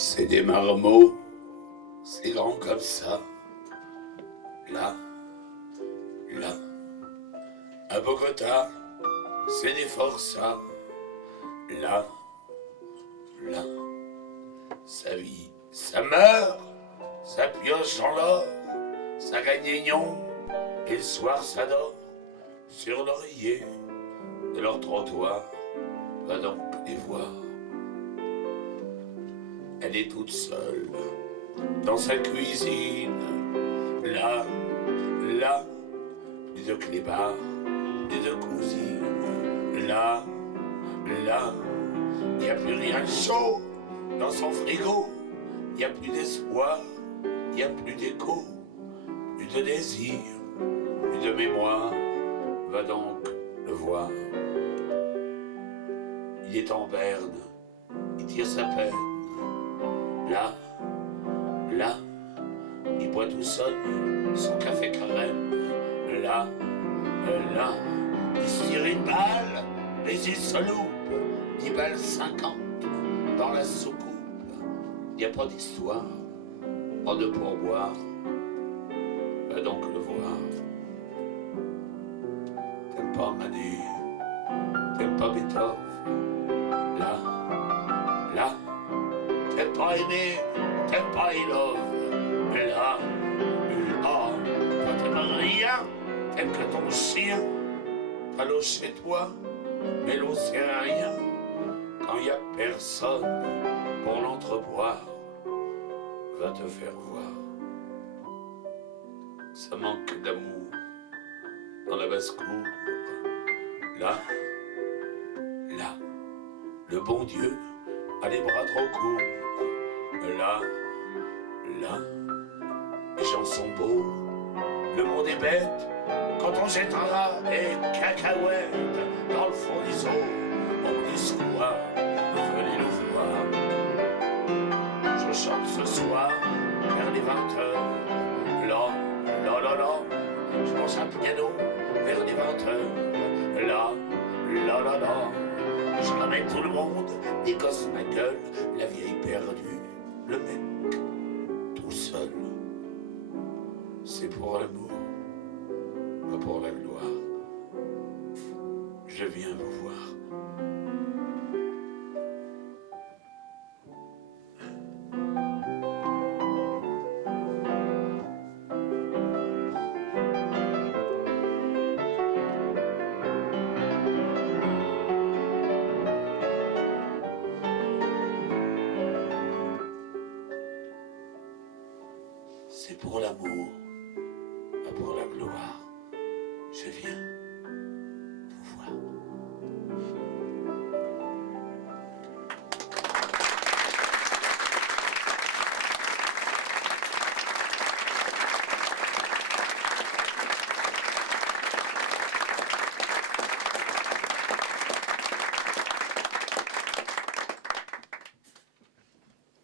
C'est des marmots, c'est grand comme ça. Là, là. À Bogota, c'est des forçats. Là, là. Ça vit, ça meurt, ça pioche dans l'or, ça gagne nions, et le soir ça dort sur l'oreiller de leur trottoir. Va donc les voir. Elle est toute seule dans sa cuisine. Là, là, plus de clébards, plus de cousines. Là, là, il n'y a plus rien de chaud dans son frigo. Il n'y a plus d'espoir, il n'y a plus d'écho, plus de désir, plus de mémoire. Va donc le voir. Il est en berne, il tire sa peine. Là, là, il boit tout seul son café crème. Là, là, il se tire une balle, mais il se loupe. 10 balles 50 dans la soucoupe. Il n'y a pas d'histoire, pas de pourboire. Va donc le voir. T'aimes pas Manu, t'aimes pas Beethoven. Là, là, t'aimes pas aimer, t'aimes pas love. Mais là, là, toi t'aimes rien, t'aimes que ton chien. T'as l'eau chez toi, mais l'eau c'est rien. Quand y a personne pour l'entreboire, va te faire voir. Ça manque d'amour dans la basse-cour. Là, là, le bon Dieu a les bras trop courts. Là, là, les gens sont beaux, le monde est bête. Quand on jettera des cacahuètes dans le fond du seau, on dit soir, venez nous voir. Je chante ce soir vers les 20h. Là, là, là, là, je mange un piano vers les 20h. Là, là, là, là, je ramène tout le monde, décosse ma gueule, la vieille perdue, le mec tout seul. C'est pour l'amour, pas pour la gloire. Je viens vous voir. C'est pour l'amour, pas pour la gloire. Je viens vous voir.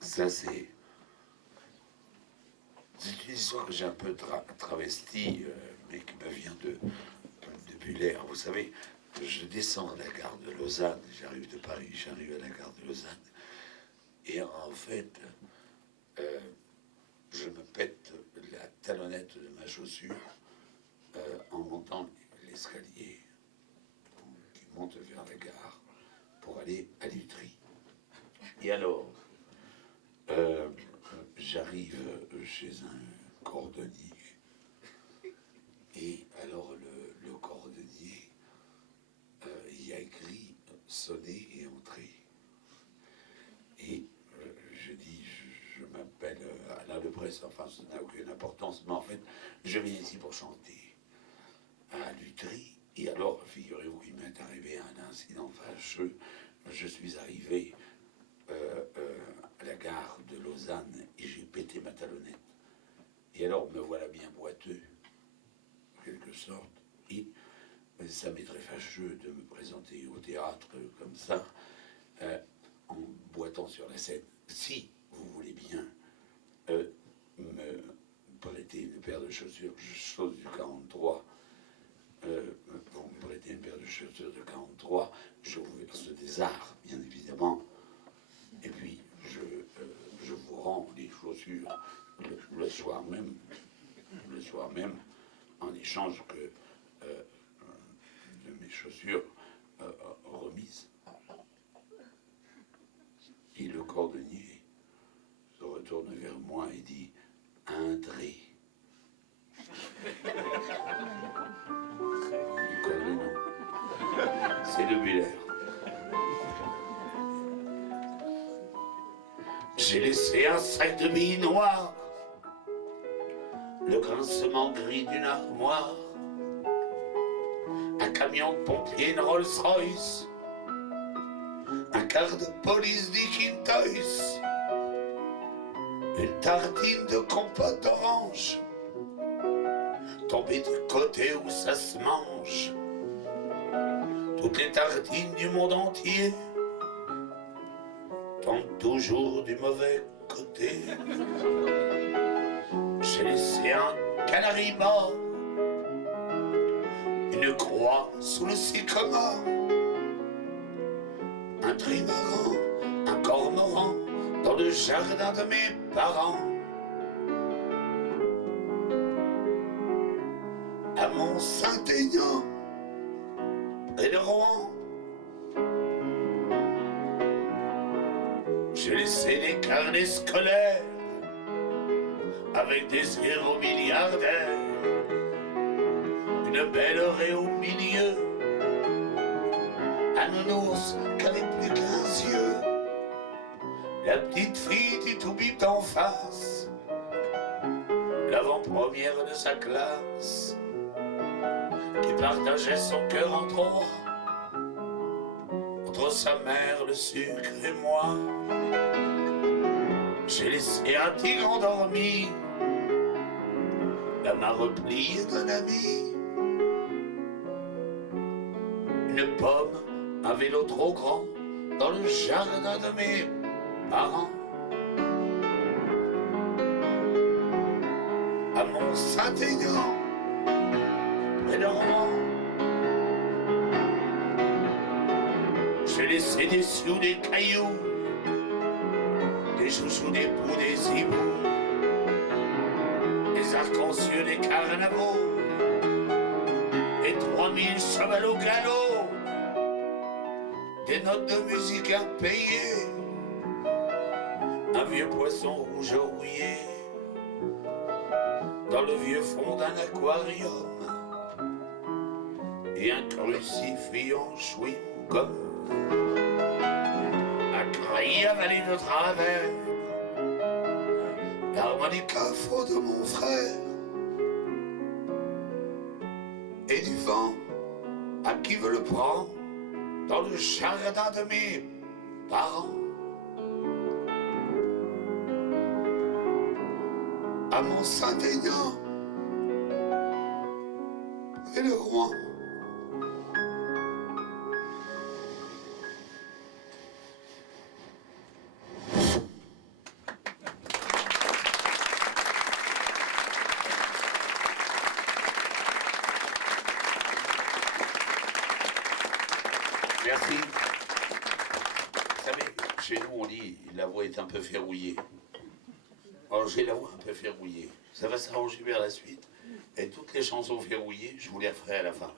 Ça c'est une histoire que j'ai un peu travestie, mais qui me vient de Buller. Vous savez, je descends à la gare de Lausanne, j'arrive de Paris, j'arrive à la gare de Lausanne, et en fait, je me pète la talonnette de ma chaussure en montant l'escalier qui monte vers la gare pour aller à Lutry. Et alors, j'arrive chez un cordonnier, et alors le cordonnier, il y a écrit sonner et entrer. Et je dis, je m'appelle Alain Lebresse, enfin ça n'a aucune importance, mais en fait, je viens ici pour chanter à Lutry. Et alors, figurez-vous qu'il m'est arrivé un incident fâcheux. Je suis arrivé à la gare de Lausanne et j'ai pété ma talonnette. Et alors, me voilà bien boiteux, en quelque sorte. Et ça m'est très fâcheux de me présenter au théâtre comme ça, en boitant sur la scène. Si vous voulez bien me prêter une paire de chaussures, chose du 43, vous me prêtez une paire de chaussures de 43, je vous verse des arts, bien évidemment. Et puis, je C'est de Muller. J'ai laissé un sac de billes noires, le grincement gris d'une armoire, un camion de pompier, une Rolls-Royce, un quart de police d'Ikintoys, une tartine de compote d'orange, tombée du côté où ça se mange, toutes les tartines du monde entier tombent toujours du mauvais côté. J'ai laissé un canari mort, une croix sous le sycomore, un trimaran, un cormoran dans le jardin de mes parents. À Mont-Saint-Aignan, près de Rouen, j'ai laissé des carnets scolaires avec des héros milliardaires, une belle oreille au milieu, un nounours qui avait plus qu'15 yeux, la petite fille du tout bip en face, l'avant-première de sa classe, qui partageait son cœur en trois, entre sa mère, le sucre et moi. J'ai laissé un tigre endormi, la main repliée d'un ami, une pomme, un vélo trop grand dans le jardin de mes parents. À Mont-Saint-Aignan, près de Rouen, j'ai laissé des sous, des cailloux, des chouchous, des poux, des hiboux, des arcs-en-ciel, des carnavaux, et 3000 chevals au galop, des notes de musique impayées, un vieux poisson rouge rouillé dans le vieux fond d'un aquarium, et un crucifix en chewing-gum, un cri avalé de travers, l'harmonica faux de mon frère, et du vent à qui veut le prendre dans le jardin de mes parents. À Mont-Saint-Aignan, près de Rouen, merci. Vous savez, chez nous on dit la voix est un peu verrouillée. Alors j'ai la voix un peu verrouillée. Ça va s'arranger vers la suite. Et toutes les chansons verrouillées, je vous les referai à la fin.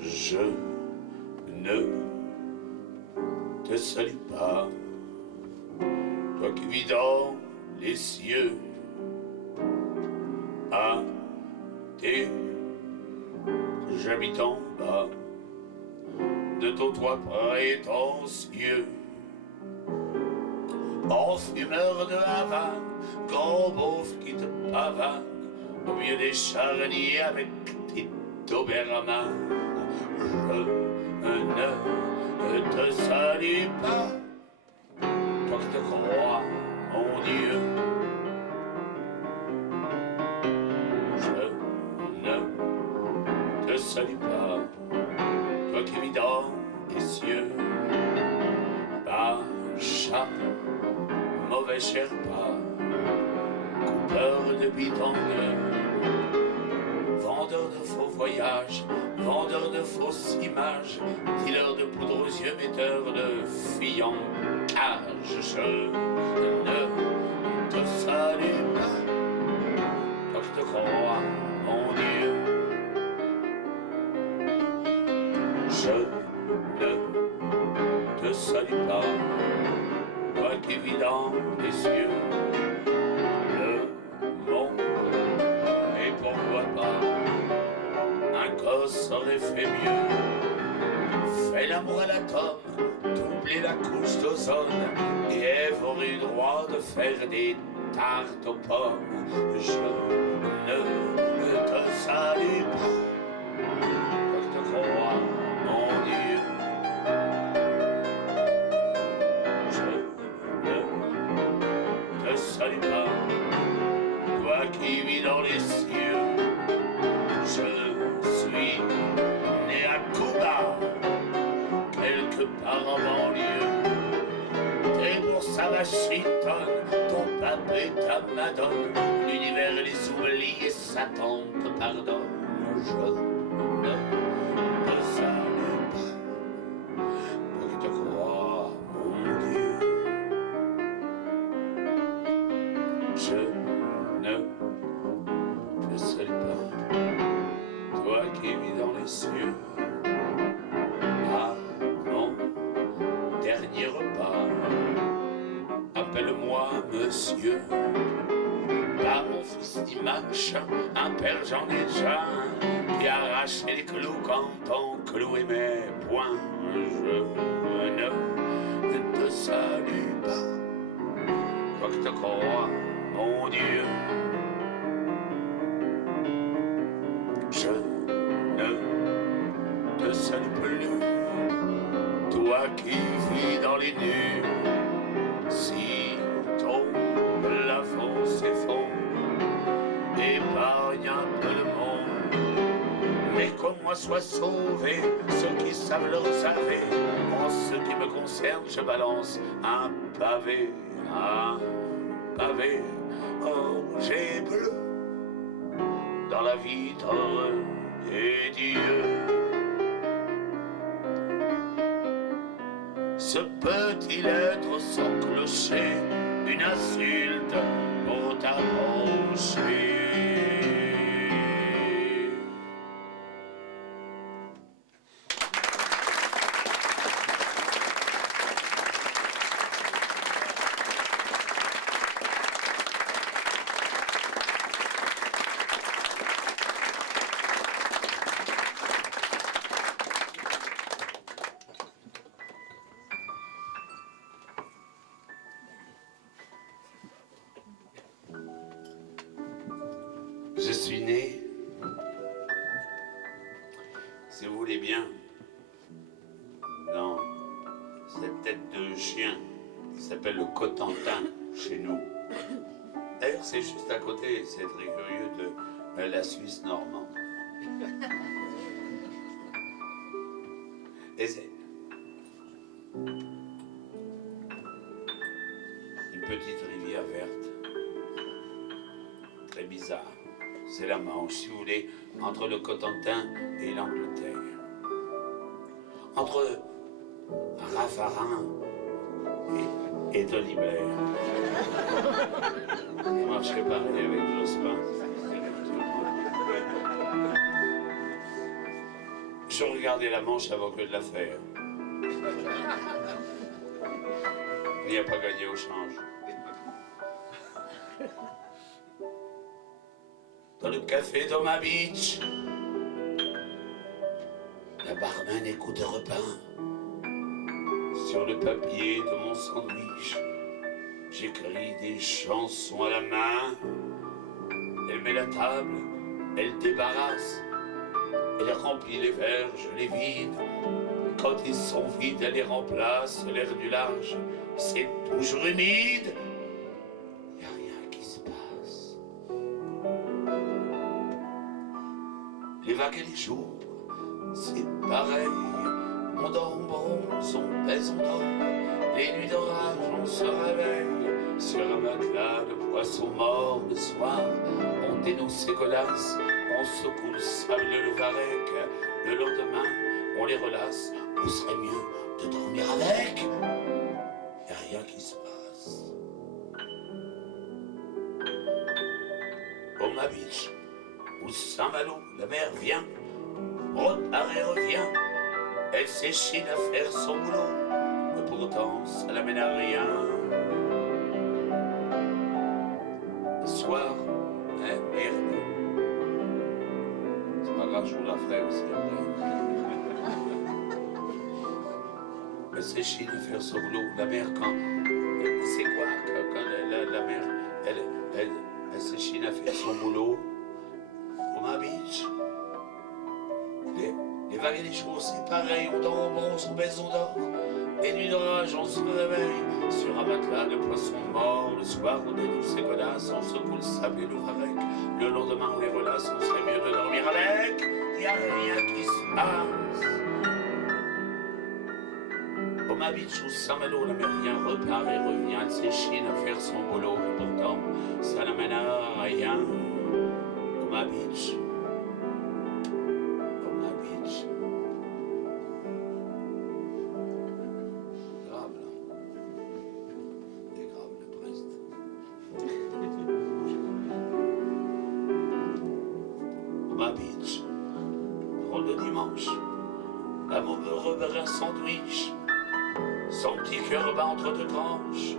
Je ne te salue pas, toi qui vis dans les cieux, à tes j'habite en bas de ton toit prétentieux, en fumeur de Havane, grand beauf qui te pavane au milieu des charniers avec tes Doberman. Je ne te salue pas, toi qui te crois, mon Dieu. Je ne te salue pas, toi qui vis dans les cieux. Pacha, mauvais Sherpa, coupeur de bidongue, vendeur de faux voyages, vendeur de fausses images, dealer de poudre aux yeux, metteur de filles en cage. Je ne te salue pas, toi qui te crois, mon Dieu. Je ne te salue pas, toi qui vis dans les cieux, le monde, et pourquoi pas, un gosse aurait fait mieux, fait l'amour à l'atome, doubler la couche d'ozone, et Ève aurait eu droit de faire des tartes aux pommes. Je ne te salue pas, je te crois, mon Dieu. Je ne te salue pas, toi qui vis dans les cieux. Je suis né à Cuba, quelque part en banlieue. T'es pour à Washington, ton pape et ta madone, l'univers et les oublis et Satan te pardonne. Je ne te salue pas, pour que te crois, mon Dieu. Je ne te salue pas, toi qui vis dans les cieux. À mon dernier repas, appelle-moi monsieur. Pas mon fils dimanche, un père j'en ai déjà un, qui arrache les clous quand on clouait mes poings. Je ne te salue pas, toi que te crois, mon Dieu. Je ne te salue plus, toi qui vis dans les nues. Si ton plafond s'effondre, épargne un peu le monde, mais qu'au moins soient sauvés ceux qui savent leur saver. En ce qui me concerne, je balance un pavé, rouge et bleu, dans la vitre des dieux. Ce peut-il être sans clocher, une insulte pour t'approcher? Je suis né, si vous voulez bien, dans cette tête de chien qui s'appelle le Cotentin chez nous. D'ailleurs, c'est juste à côté, c'est très curieux, de la Suisse normande. Et c'est une petite rivière verte, très bizarre. C'est la Manche, si vous voulez, entre le Cotentin et l'Angleterre. Entre Raffarin et Tony Blair. Ça marcherait pareil avec Jospin. Je regardais la Manche avant que de la faire. Il n'y a pas gagné au change. Dans le café Thomas Beach, la barman écoute un repas. Sur le papier de mon sandwich, j'écris des chansons à la main. Elle met la table, elle débarrasse, elle remplit les verres, je les vide. Quand ils sont vides, elle les remplace. L'air du large, c'est toujours humide. Y a rien qui se passe. Les vagues et les jours, c'est pareil. On dort, on bronze, on pèse, on dort. Les nuits d'orage, on se réveille sur un matelas de poissons morts. Le soir, on dénoue ses godasses, on secoue le sable, le varech. Le lendemain, on les relasse. On serait mieux de dormir avec. Y a rien qui se passe. Comme à Beach ou Saint-Malo, la mer vient, repart et revient. Elle s'échine à faire son boulot. pourtant ça n'amène à rien. Le soir, hein, merde. C'est pas grave, je vous la ferai aussi après. Elle s'échine à faire son boulot. La mère, quand. C'est quoi quand la mère, elle s'échine à faire son boulot au Beach. Les vagues et les jours, c'est pareil. On dort, on se baisse, on dort. Et nuit d'orage, on se réveille. Sur un matelas de poissons morts. Le soir, on dénousse ses godasses. On secoue le sable et l'ouvre avec. Le lendemain, on les relasse. On serait mieux de dormir avec. Y a rien qui se passe. Au Beach ou Saint-Malo, la mère repart et revient. Elle s'échine à faire son boulot. Et pourtant, ça n'amène à rien. Au Beach. Un sandwich, son petit cœur bat entre deux tranches,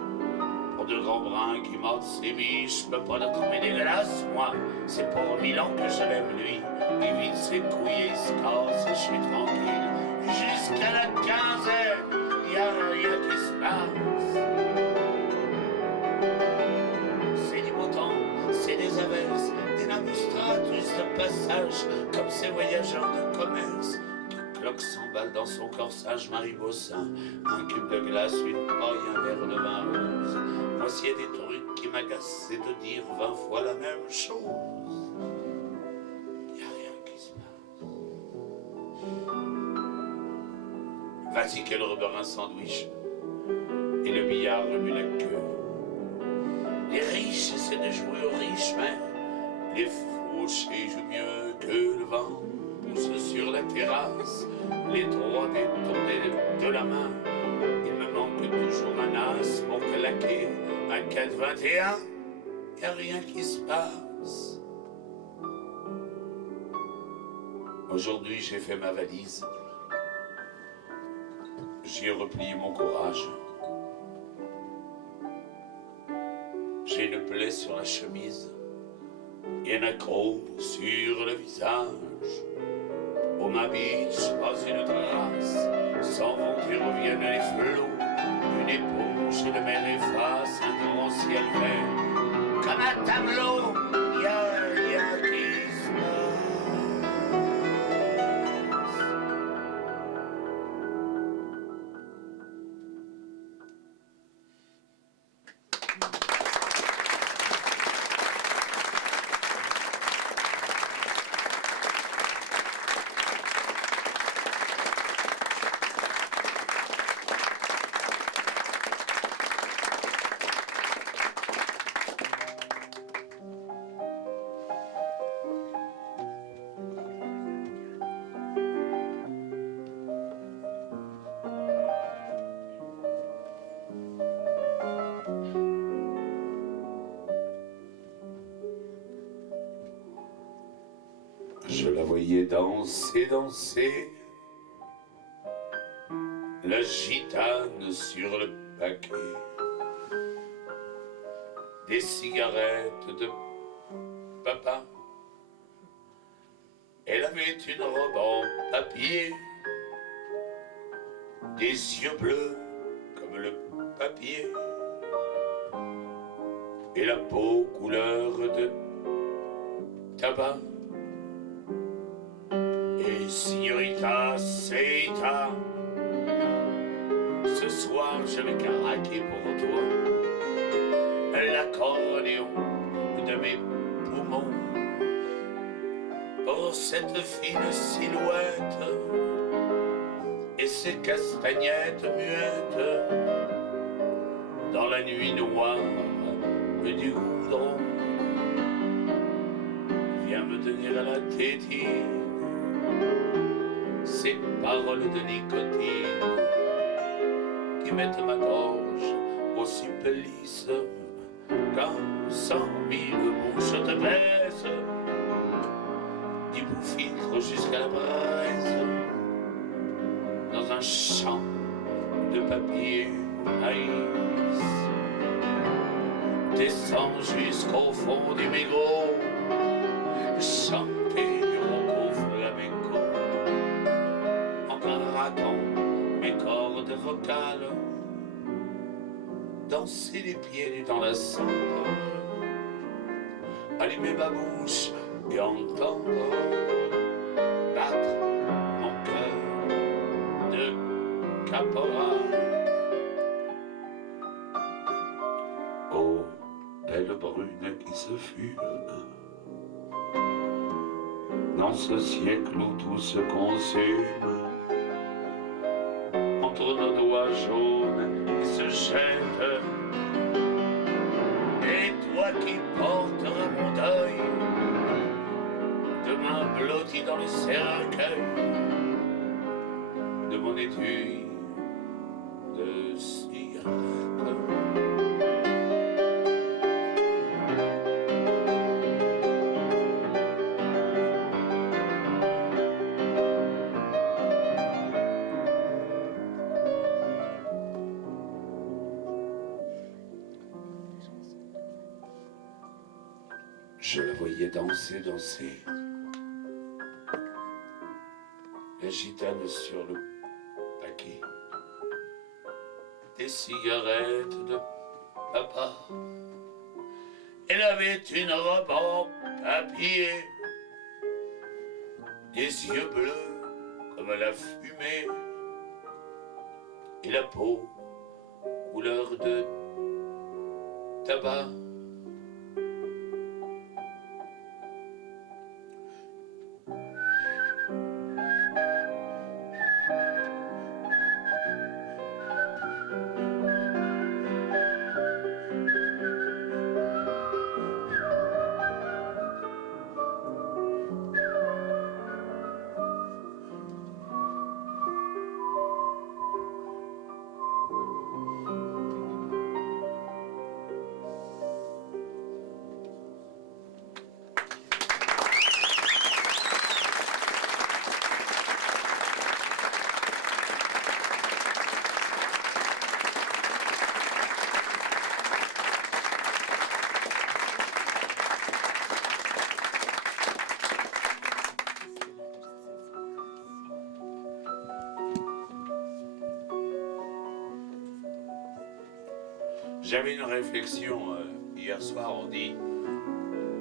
pour deux grands brins qui mordent ses biches. Je peux pas la trouver dégueulasse, moi, c'est pour 1000 ans que je l'aime, lui. Il vide ses couilles et il se casse, et je suis tranquille. Jusqu'à la quinzaine, y a rien qui se passe. C'est du beau temps, c'est des averses, des nabustratus de passage, comme ces voyageurs de commerce. Cloque 100 balles dans son corsage, Marie Bossin, un cube de glace, une paille, un verre de vin rose. Moi, s'il y a des trucs qui m'agacent, c'est de dire 20 fois la même chose. Y a rien qui se passe. Vas-y qu'elle rebeurre un sandwich, et le billard remue la queue. Les riches essaient de jouer aux riches, mais les fauchés jouent mieux que le vent. Sur la terrasse, les trois détournés de la main. Il me manque toujours un as pour claquer un 4-21. Y a rien qui se passe. Aujourd'hui, j'ai fait ma valise. J'ai replié mon courage. J'ai une plaie sur la chemise et un accroc sur le visage. Au Beach, pas une trace, s'en vont et reviennent les flots. Une éponge de mer efface un grand ciel vert. Comme un tableau, y a rien qui se passe. Je la voyais danser, danser, la gitane sur le paquet, des cigarettes de papa. Elle avait une robe en papier, des yeux bleus comme le papier, et la peau couleur de tabac. Et signorita, seita, ce soir je vais craquer pour toi l'accordéon de mes poumons. Pour cette fine silhouette et ces castagnettes muettes dans la nuit noire du goudron. Viens me tenir à la tétine, ces paroles de nicotine qui mettent ma gorge au supplice. Quand 100 000 bouches te baissent, du bout filtre jusqu'à la braise, dans un champ de papier maïs descend jusqu'au fond du mégot, chanter du roco flamenco en grattant mes cordes vocales, danser les pieds dans la cendre, allumer ma bouche et entendre battre mon cœur de caporal. Oh, belle brune qui se fume dans ce siècle où tout se consume entre nos doigts jaunes et se jette. Et toi qui porteras mon deuil, demain blotti dans le cercueil de mon étui de cigarette. Je la voyais danser, la gitane sur le paquet, des cigarettes de papa. Elle avait une robe en papier, des yeux bleus comme la fumée, et la peau couleur de tabac. J'avais une réflexion hier soir, on dit,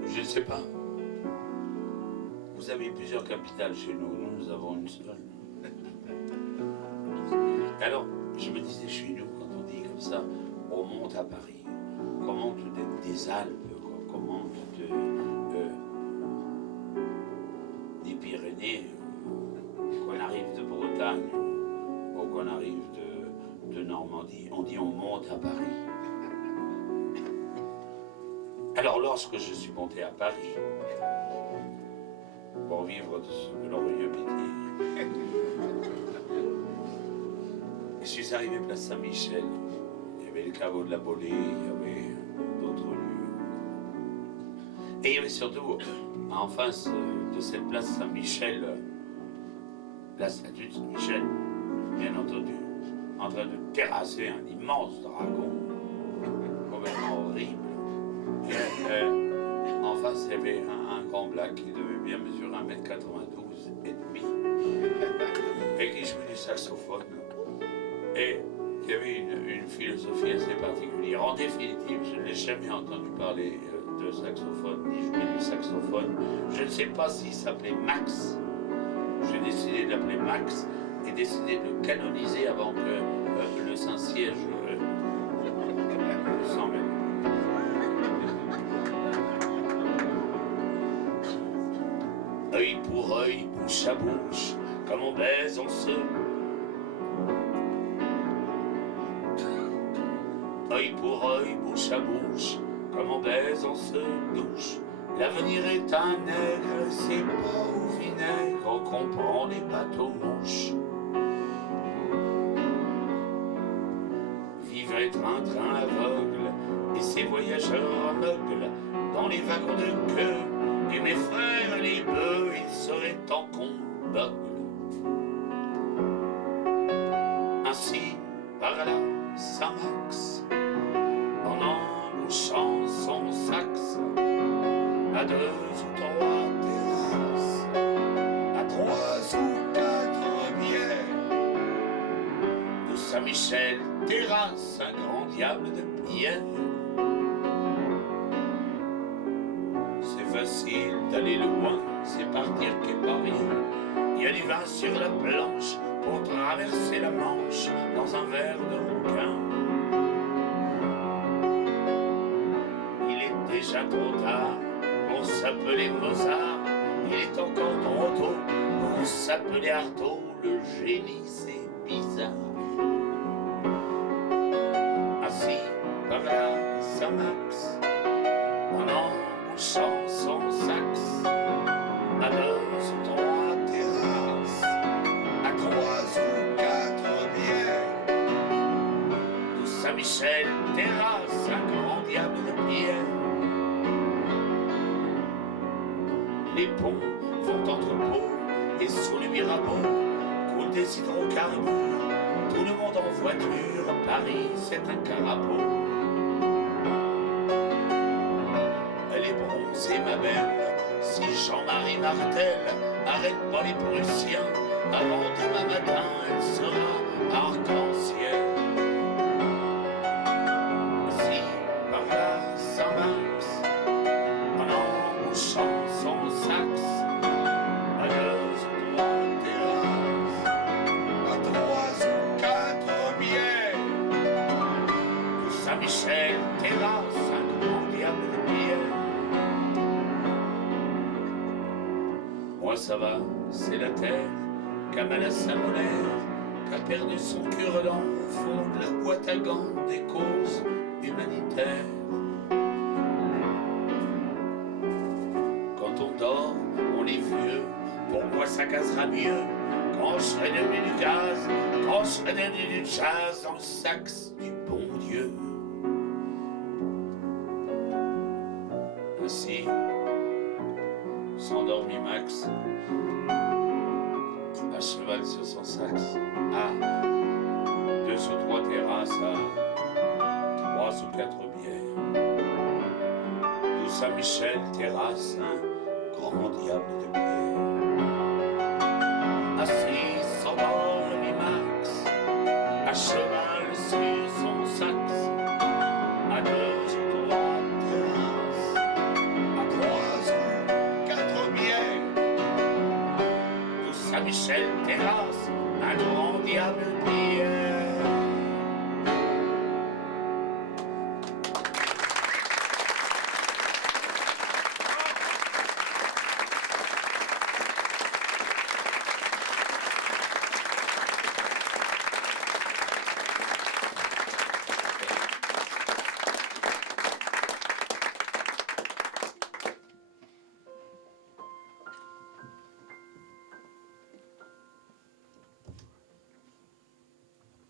je ne sais pas, vous avez plusieurs capitales chez nous, nous avons une seule. Alors, je me disais chez nous, quand on dit comme ça, on monte à Paris, qu'on monte des Alpes, qu'on monte des Pyrénées, qu'on arrive de Bretagne, ou qu'on arrive de Normandie, on dit on monte à Paris. Alors lorsque je suis monté à Paris, pour vivre de ce glorieux métier, je suis arrivé place Saint-Michel, il y avait le caveau de la Bolée, il y avait d'autres lieux. Et il y avait surtout, en face de cette place Saint-Michel, la statue de Saint-Michel, bien entendu, en train de terrasser un immense dragon, complètement horrible. Et, en face, il y avait un grand black qui devait bien mesurer 1m92 et demi, et qui jouait du saxophone. Et il y avait une philosophie assez particulière. En définitive, je n'ai jamais entendu parler de saxophone, ni jouer du saxophone. Je ne sais pas s'il s'appelait Max. J'ai décidé de l'appeler Max et décidé de le canoniser avant que le Saint-Siège s'en mêle. Œil pour œil, bouche à bouche, comme on baise, on se... Œil pour œil, bouche à bouche, comme on baise, on se douche. L'avenir est un nègre, c'est pas au vinaigre qu'on prend les bateaux mouches. Vivre être un train aveugle, et ces voyageurs aveugles dans les wagons de queue. Et mes frères les bœufs, ils seraient en qu'on beugle. Ainsi, par là, Saint-Max, en embauchant son sax, à 2 ou 3 terrasses, à 3 ou 4 bières, de Saint-Michel terrasse un grand diable de pierre. C'est facile d'aller loin, c'est partir qu'est pas rien. Il y a du vin sur la planche pour traverser la Manche dans un verre de rouquin. Il est déjà trop tard pour s'appeler Mozart. Il est encore trop tôt pour s'appeler Artaud. Le génie c'est bizarre. Assis par là, Saint-Max, en embauchant son sax, à 2 ou 3 terrasses, à 3 ou 4 bières, de Saint-Michel terrasse un grand diable de pierre. Les ponts vont entre Pau et sous le Mirabeau coulent des hydrocarbures. Tout le monde en voiture, Paris c'est un carapaud. Elle est bronzée ma belle, si Jean-Marie Martel arrête pas les Prussiens, avant demain matin elle sera arc-en-ciel. Si par là Saint-Max, en embauchant son sax, à 2 ou 3 terrasses, à 3 ou 4 bières, de Saint-Michel terrasse un grand diable de pierre. Moi ça va, c'est la terre, Kamala Saint-Molaire, qu'a perdu son cure-dent au fond de la boîte à gants des causes humanitaires. Quand on dort, on est vieux, pour moi ça casera mieux. Quand je serai devenu du gaz, quand je serai devenu du jazz dans le sax du bon Dieu. Ainsi s'endormit Max, à cheval sur son sax, à 2 ou 3 terrasses, à 3 ou 4 bières, d'où Saint-Michel terrasse un grand diable de pierre. Assis s'endormit Max, à cheval sur son sax, à 2 ou 3 terrasses, à 3 ou 4 bières, d'où Saint-Michel terrasse un grand diable de pierre.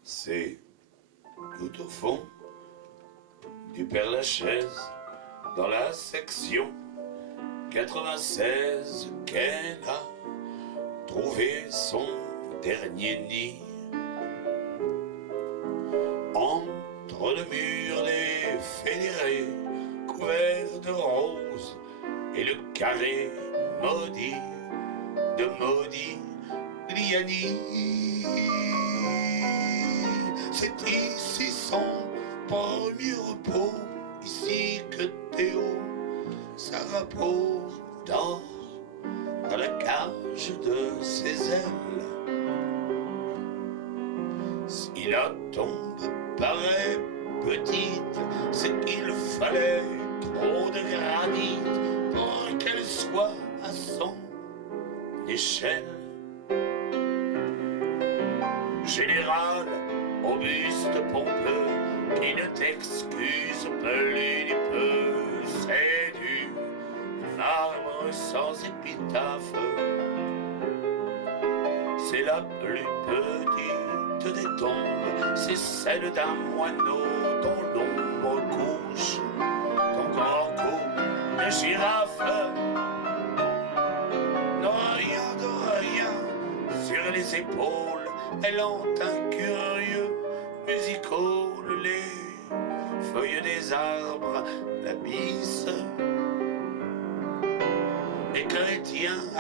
C'est tout au fond du Père-Lachaise, dans la section 96, qu'elle a trouvé son dernier nid. Entre le mur des fédérés, couvert de roses, et le carré maudit de maudit Liani. C'est ici son premier repos, ici que Théo, sa repose dort dans la cage de ses ailes. Si la tombe paraît petite, c'est qu'il fallait trop de granit pour qu'elle soit à son échelle. Général, au buste pompeux, qui ne t'excuse plus du peu, c'est du marbre sans épitaphe. C'est la plus petite des tombes, c'est celle d'un moineau dont l'ombre couche ton grand cou de girafe. Rien de rien sur les épaules, elle hante un curieux musil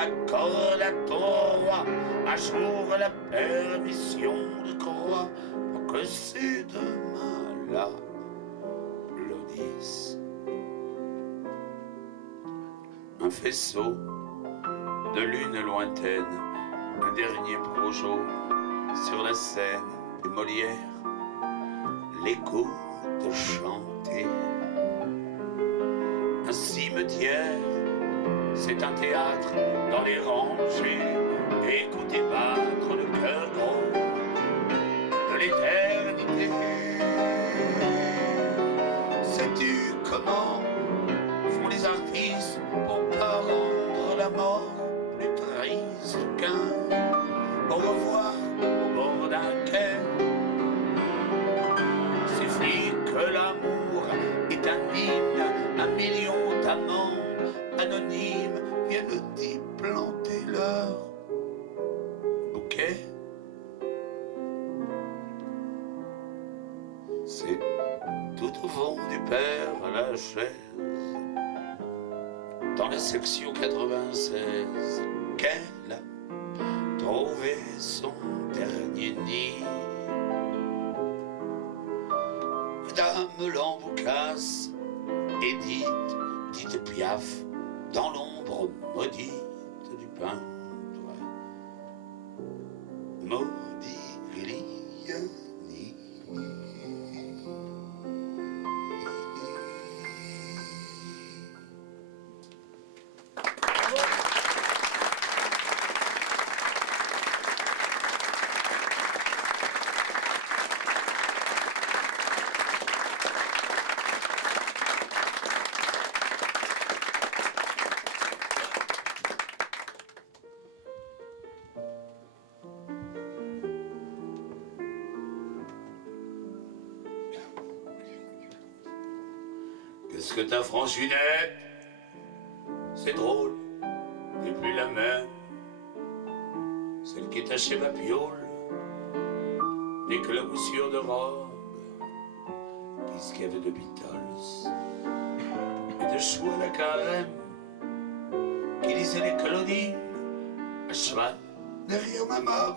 accorde à ton roi un jour la permission de croire que c'est demain là l'Odysse. Un faisceau de lune lointaine, un dernier projo sur la scène et Molière, l'écho de chanter. Un cimetière, c'est un théâtre dans les rangées, écouter battre le cœur gros de l'éternité. Sais-tu comment font les artistes pour pas rendre la mort plus triste qu'un au revoir au bord d'un quai? Suffit que l'amour est un hymne, un million d'amants anonymes viennent d'y planter leur bouquet. C'est tout au fond du Père Lachaise, dans la section 96, qu'elle a trouvé son dernier nid. Madame Lamboucasse, Édith Piaf, dans l'ombre maudite du peintre, Modigliani. Qu'est-ce que t'as, Franchunette? C'est drôle, t'es plus la même. Celle qui tachait ma piole, d'éclaboussures de robe. Qu'est-ce qu'il y avait de Beatles et de choux à la carême, qui lisait les Claudines à cheval derrière ma mob,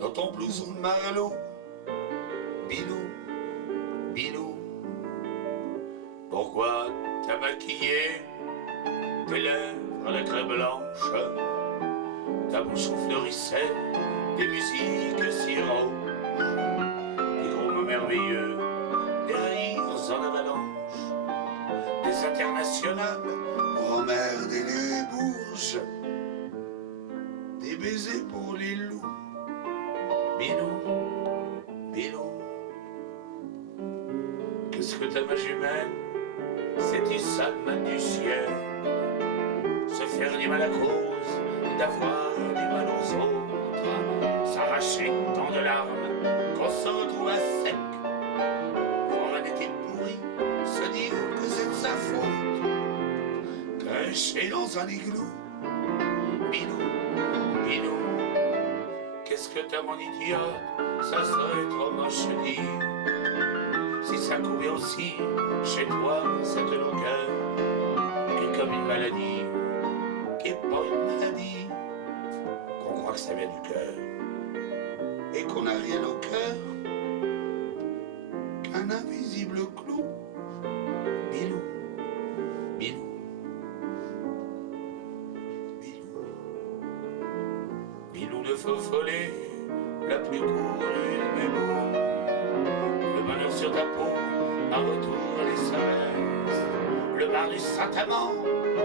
dans ton blouson de Marlowe. Bilou, Bilou, pourquoi t'as maquillé tes lèvres à la craie blanche? Ta bouche fleurissait des musiques si rouges, des gros mots merveilleux, des rires en avalanche, des internationales pour emmerder les bourges, des baisers pour les loups. Bilou, Bilou, qu'est-ce que t'as, ma jumelle? C'est-tu ça, mal du ciel? Se faire du mal à cause d'avoir du mal aux autres, s'arracher tant de larmes qu'on se retrouve à sec, voir un été pourri, se dire que c'est de sa faute, caché dans un igloo. Bilou, Bilou, qu'est-ce que t'as, mon idiote? Ça serait trop moche de dire. Si ça couvait aussi chez toi cette longueur, qui est comme une maladie, qui est pas une maladie, qu'on croit que ça vient du cœur, et qu'on n'a rien au cœur qu'un invisible clou. Bilou, Bilou, Bilou, Bilou de faux follet, la plus courue mais bon. Sur ta peau, un retour les Cérès, le bar du Saint-Amand,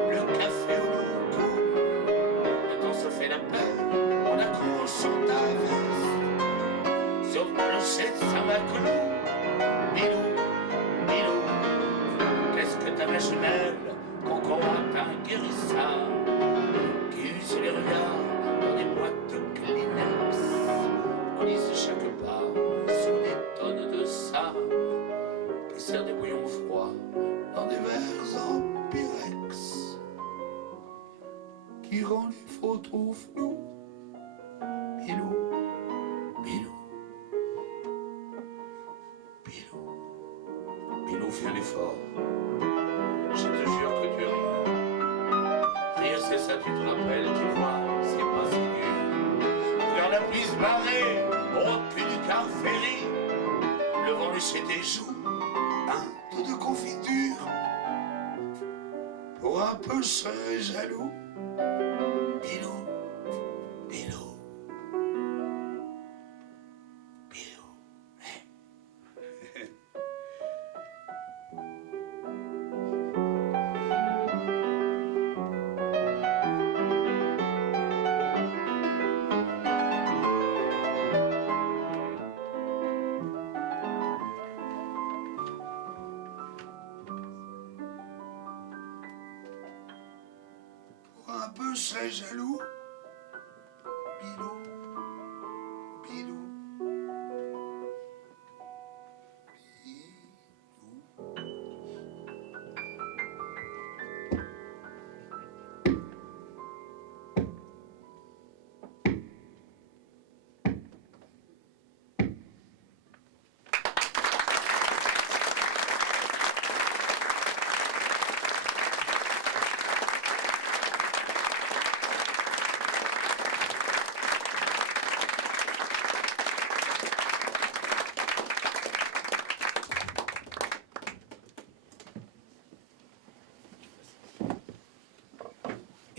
le café au loco. Quand on se fait la paix, on accroche son ta veste sur le clocher de Saint-Maclou. Bilou, Bilou, qu'est-ce que t'as, ma jumelle, qu'on croit un guérissard, qui use les regards dans des boîtes de Kleenex. On lise chaque pas sur des tonnes de sable, qui sert des bouillons froids dans des verres en pyrex, qui rend les photos floues. Bilou, Bilou, Bilou, Bilou, fais un effort. Je te jure que tu ris. Rire, c'est ça tu te rappelles, tu vois, c'est pas si dur. Regarde la pluie se barrer, au cul du car ferry. Le vent léchait tes joues, un peu de confiture. Pour un peu, je serais jaloux. Bilou, Bilou, Bilou. Pour un peu, je serais jaloux. Bilou, Bilou,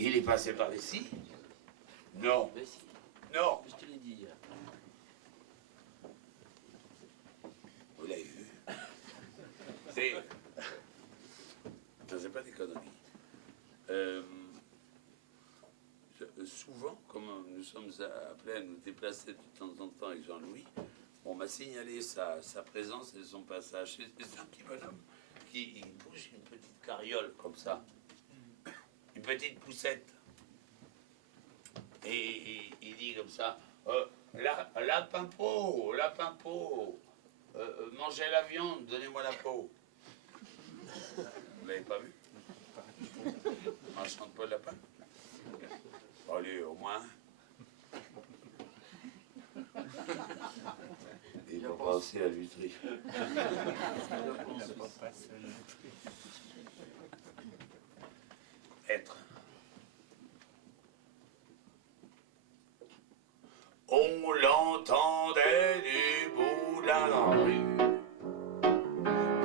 Il est passé par ici? Non. Mais si, Non. je te l'ai dit hier. Vous l'avez vu? C'est... Ça, c'est pas des conneries. Souvent, comme nous sommes appelés à nous déplacer de temps en temps avec Jean-Louis, on m'a signalé sa présence et son passage. C'est un petit bonhomme qui bouge une petite carriole comme ça. Une petite poussette. Et il dit comme ça, lapin pot, mangez la viande, donnez-moi la peau. Vous l'avez pas vu? On chante pas de lapin? Allez, au moins. Il va passer à l'huîtrie. Être. On l'entendait du bout de la rue.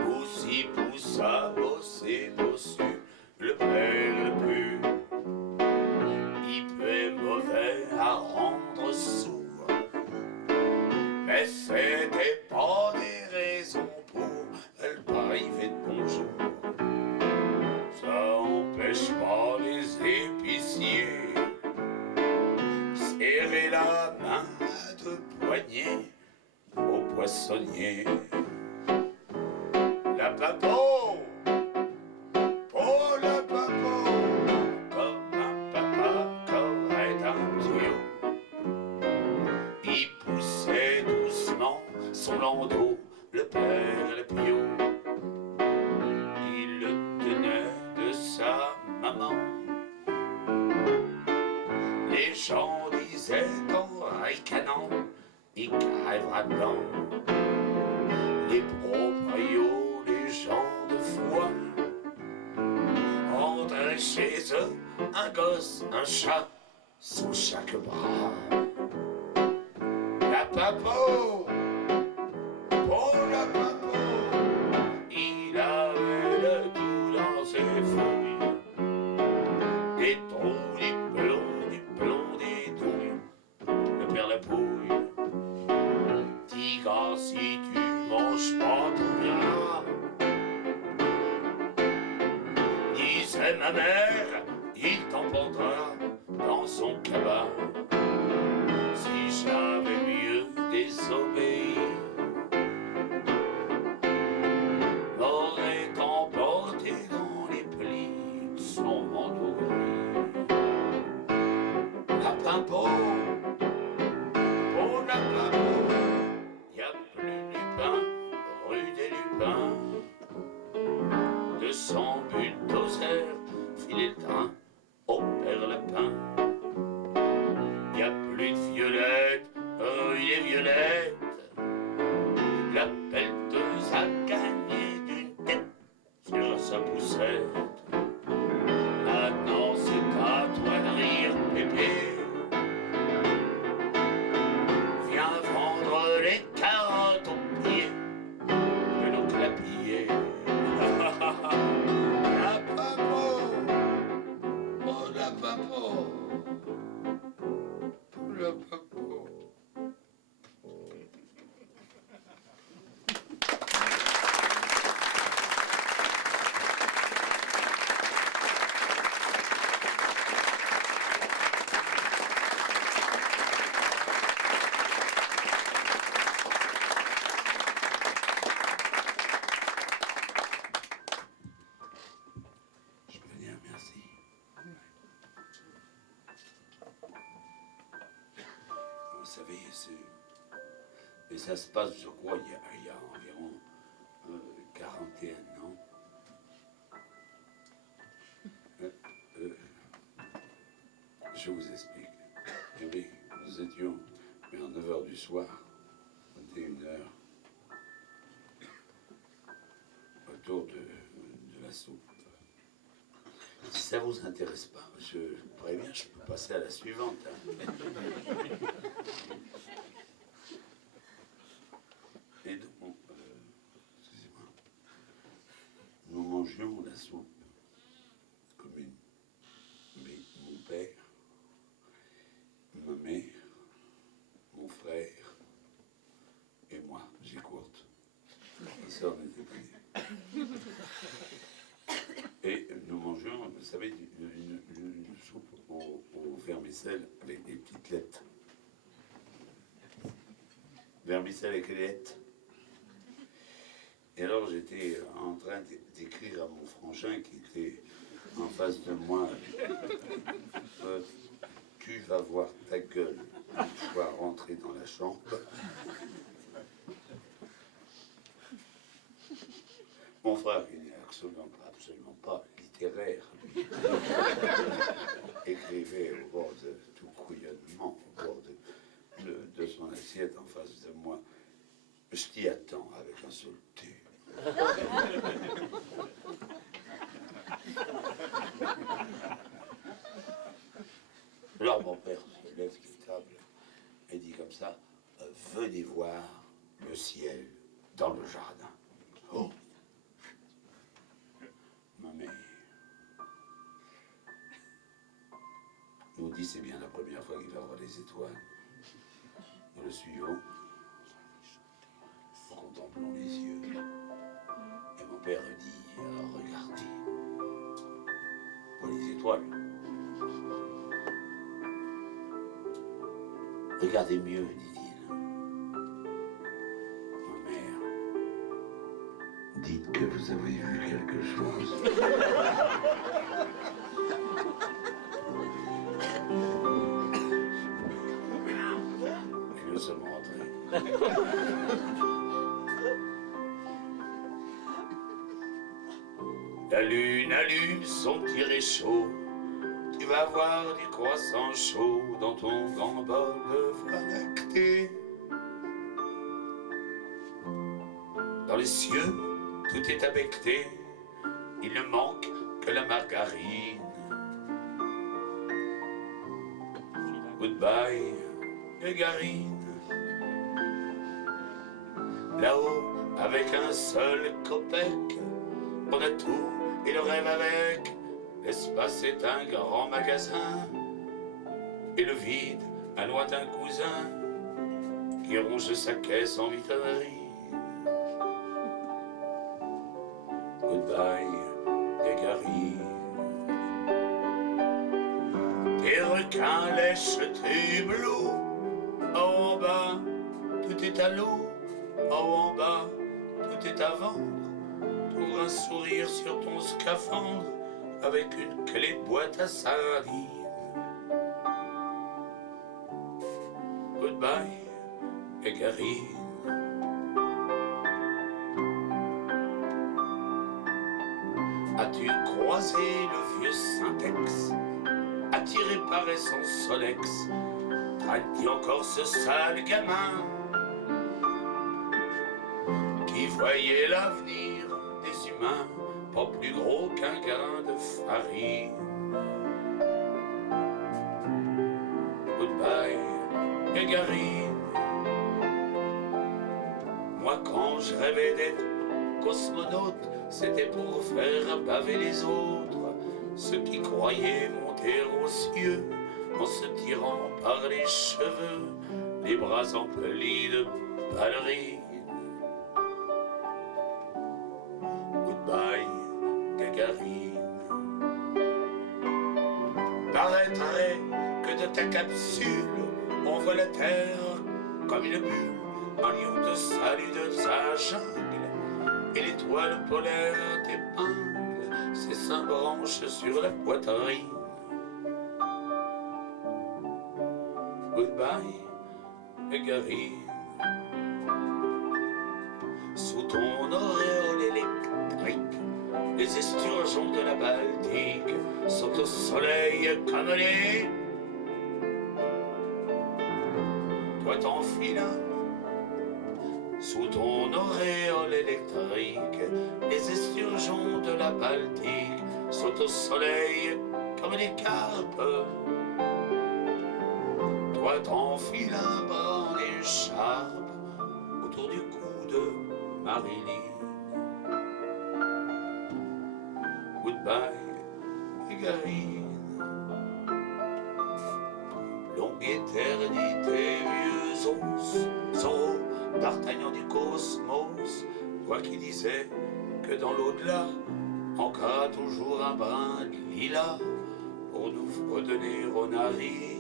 Poussi, poussa, bosser, bossu, le père le pu. Il peut mauvais à rendre sourd. Mais c'était pas des raisons pour elle arriver de bonjour. Ça empêche pas les épiciers serrer la main de poignée au poissonnier. La papo, oh la papo, comme un papa qu'aurait un tuyau. Il poussait doucement son landau, le père le piot. Il le tenait de sa maman. Les gens disaient en ricanant, il crèvera dedans. Les proprios, les gens de foi, rentraient chez eux, un gosse, un chat, sous chaque bras. La papo, oh la papo, il avait le tout dans ses fouilles. Des trous, des pelons, des douilles, le père la pouille. Tigre, si tu manges pas ton gras, disait ma mère, il t'emportera dans son cabas. Si j'avais mieux désobéi, m'aurait emporté dans les plis de son manteau gris. Lapin pot, oh lapin pot, y a plus Lupin, rue des Lupins. 200 bulldozers, filer le train au père lapin. Y a plus de violettes, rue des Violettes. Et ça se passe, je crois, il y a environ 41 ans. Je vous explique. Eh bien, nous étions vers 9h du soir, 21h, autour de la soupe. Si ça vous intéresse pas, je préviens, je peux passer à la suivante. Hein. Et donc, excusez-moi, nous mangions la soupe commune. Mais mon père, ma mère, mon frère et moi, j'ai courte. Ma soeur n'était pas née. Et nous mangeons, vous savez, une soupe au vermicelle avec des petites lettres. Vermicelle avec les lettres. Et alors j'étais en train d'écrire à mon frangin qui était en face de moi. Tu vas voir ta gueule une fois rentré dans la chambre. Mon frère, il n'est absolument pas littéraire, lui. Écrivait au bord de tout couillonnement, au bord de son assiette en face de moi. Je t'y attends avec un seul thé. Alors mon père se lève de table et dit comme ça, venez voir le ciel dans le jardin. Oh, ma mère nous dit c'est bien la première fois qu'il va voir les étoiles. Nous le suivons, nous contemplons les yeux. Et mon père dit, regardez, pour les étoiles. Regardez mieux, dit-il. Ma mère, dites que vous avez vu quelque chose. Je veux seulement rentrer. La lune allume son petit réchaud. Tu vas voir du croissant chaud dans ton grand bol de voie lactée. Dans les cieux, tout est abecté. Il ne manque que la margarine. Goodbye, Gagarine. Là-haut, avec un seul copec, on a tout et le rêve avec. L'espace est un grand magasin, et le vide, un lointain cousin, qui ronge sa caisse en vitrine. Goodbye, Gagarine. Tes requins lèchent tes bleus. En bas, tout est à l'eau. En bas, tout est à vendre. T'ouvres un sourire sur ton scaphandre avec une clé de boîte à sardines. Goodbye, Gagarine. As-tu croisé le vieux Syntex, attiré par son Solex? Traite-t-il encore ce sale gamin qui voyait l'avenir des humains pas plus gros qu'un grain de farine? Goodbye, Gagarine. Moi, quand je rêvais d'être cosmonaute, c'était pour faire baver les autres, ceux qui croyaient monter aux cieux en se tirant par les cheveux, les bras emplis de ballerines. Goodbye, Gagarine. Paraîtrait que de ta capsule, on voit la terre comme une bulle. Un lion te salue de sa jungle, et l'étoile polaire t'épingle ses 5 branches sur la poitrine. Goodbye, Égarine, sous ton auréole électrique, les esturgeons de la Baltique sont au soleil comme les. Toi t'enfiles sous ton auréole électrique, les esturgeons de la Baltique sont au soleil comme des carpes. Toi t'enfiles un bras d'écharpe autour du cou de Marilyn. Goodbye, Égarine. Longue éternité, vieux os, Zorro, D'Artagnan du cosmos, toi qui disais que dans l'au-delà, encore toujours un brin de lilas pour nous redonner aux narines.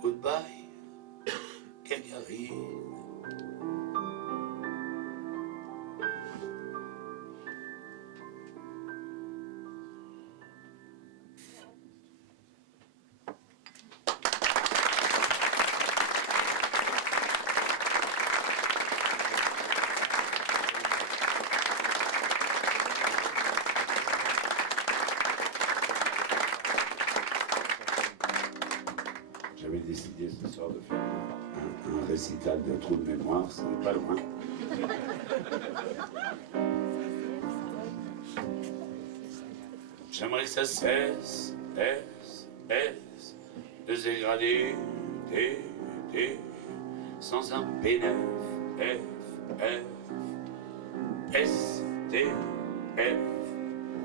Goodbye, Égarine. J'avais décidé ce soir de faire un récital de trou de mémoire, ce n'est pas loin. J'aimerais que ça cesse, de se dégrader, sans un P9, STF.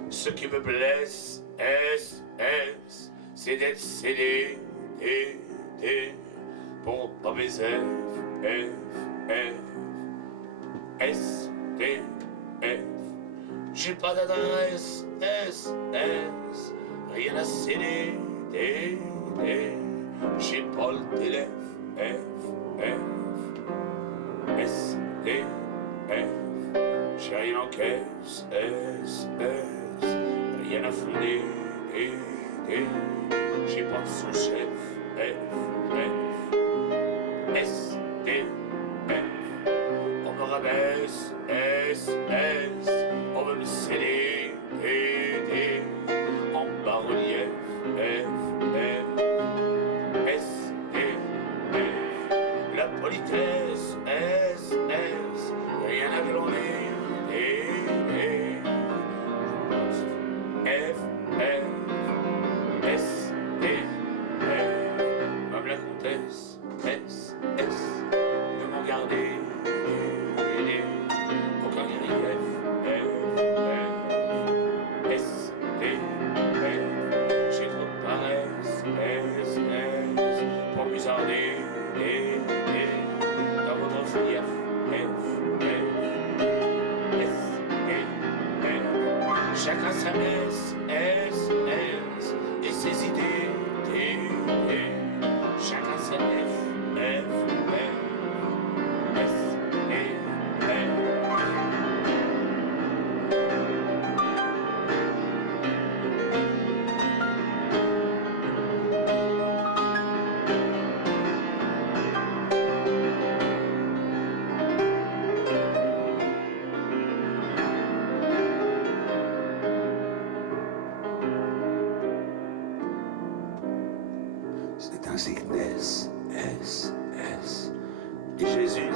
Ce qui me blesse, c'est d'être cédé, pour pas mes STF. J'ai pas d'adresse, rien à céder, j'ai pas le téléphone, STF. J'ai rien en caisse, rien à fonder, j'ai pas de sous-chef, STF. On me rabaisse, on veut me céder, en bas-relief, STF. La politesse, rien à glander, Madame la comtesse, ne m'en gardez, aucun grief, j'ai trop de paresse, pour musarder, dans votre fief, chacun sa messe, et ses idées, chacun sa nef, c'est un sickness, et Jésus,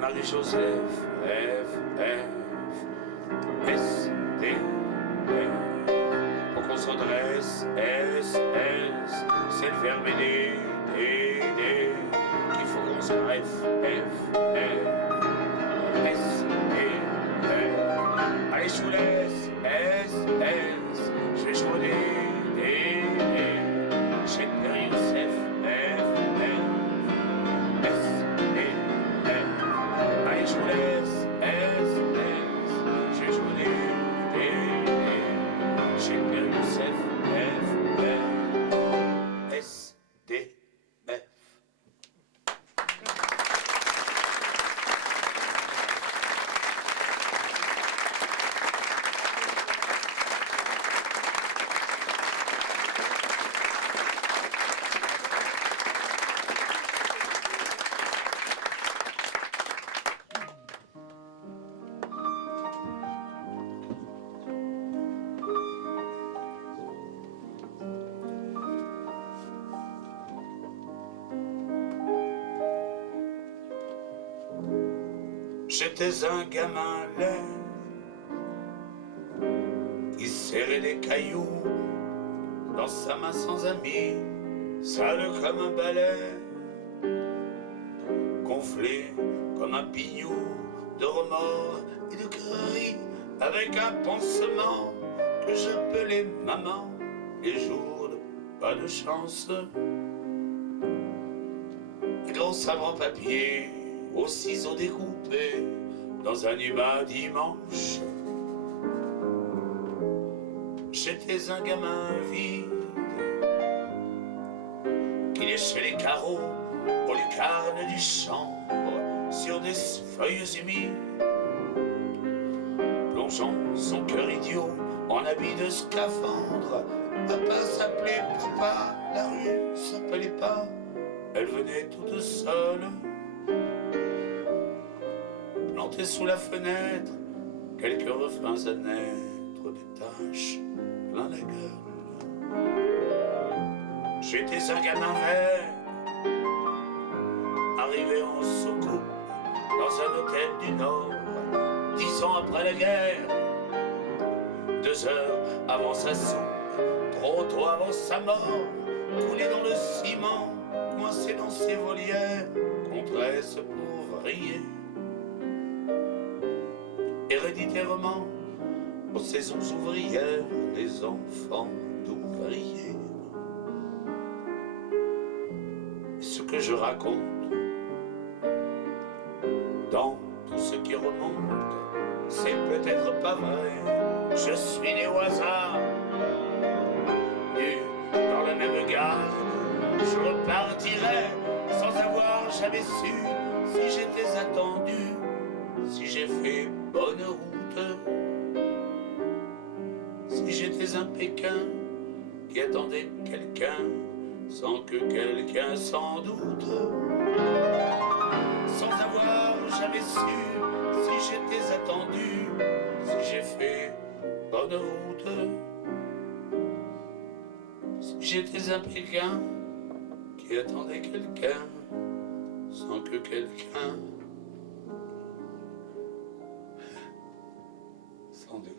Marie-Joseph, pour qu'on se redresse, c'est le verbe aider, qu'il faut qu'on se greffe, allez, je vous laisse, je vais jouer j'ai pris Youssef, allez, je vous laisse, je vais jouer j'ai pris Youssef, SDF. J'étais un gamin laid qui serrait des cailloux dans sa main sans amis, sale comme un balai, gonflé comme un pignou de remords et de cris, avec un pansement que j'appelais maman, les jours de pas de chance. Un gros sabre en papier, aux ciseaux découpés, dans un humain dimanche. J'étais un gamin vide qui léchait les carreaux aux lucarnes du chambre sur des feuilles humides, plongeant son cœur idiot en habit de scaphandre. Papa s'appelait papa, la rue s'appelait pas, elle venait toute seule, planter sous la fenêtre quelques refrains à naître, des taches plein la gueule. J'étais un gamin vert, arrivé en soucoupe dans un hôtel du Nord, 10 ans après la guerre, 2 heures avant sa soupe, trop tôt avant sa mort, coulé dans le ciment, coincé dans ses volières, contraisse pour vriller. Héréditairement, aux saisons ouvrières, les enfants d'ouvriers. Ce que je raconte, dans tout ce qui remonte, c'est peut-être pas vrai. Je suis né au hasard, nu dans la même gare. Je repartirai sans avoir jamais su si j'étais attendu, si j'ai fait bonne route, si j'étais un Pékin qui attendait quelqu'un sans que quelqu'un s'en doute, sans avoir jamais su si j'étais attendu, si j'ai fait bonne route, si j'étais un Pékin qui attendait quelqu'un sans que quelqu'un sans doute.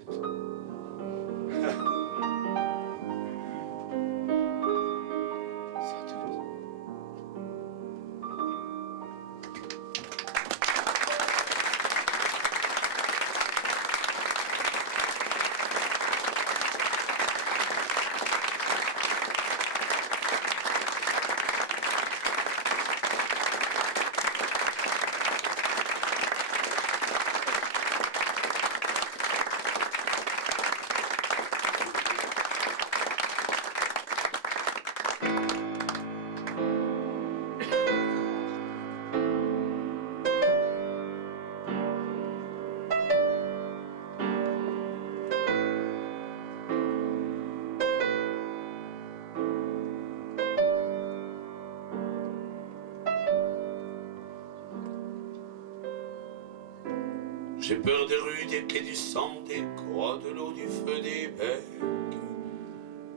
J'ai peur des rues, des quais, du sang, des croix, de l'eau, du feu, des becs,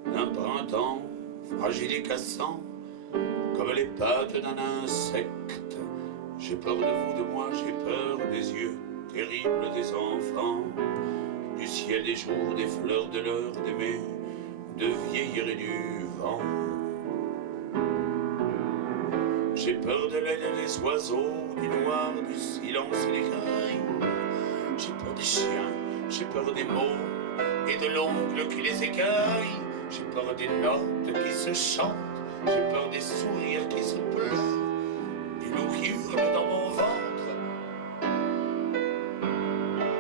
d'un printemps fragile et cassant, comme les pattes d'un insecte. J'ai peur de vous, de moi, j'ai peur des yeux terribles des enfants, du ciel, des jours, des fleurs, de l'heure d'aimer, de vieillir et du vent. J'ai peur de l'aile des oiseaux, du noir, du silence et des cris. J'ai peur des chiens, j'ai peur des mots et de l'ongle qui les écueille. J'ai peur des notes qui se chantent, j'ai peur des sourires qui se pleurent, des loups qui hurlent dans mon ventre.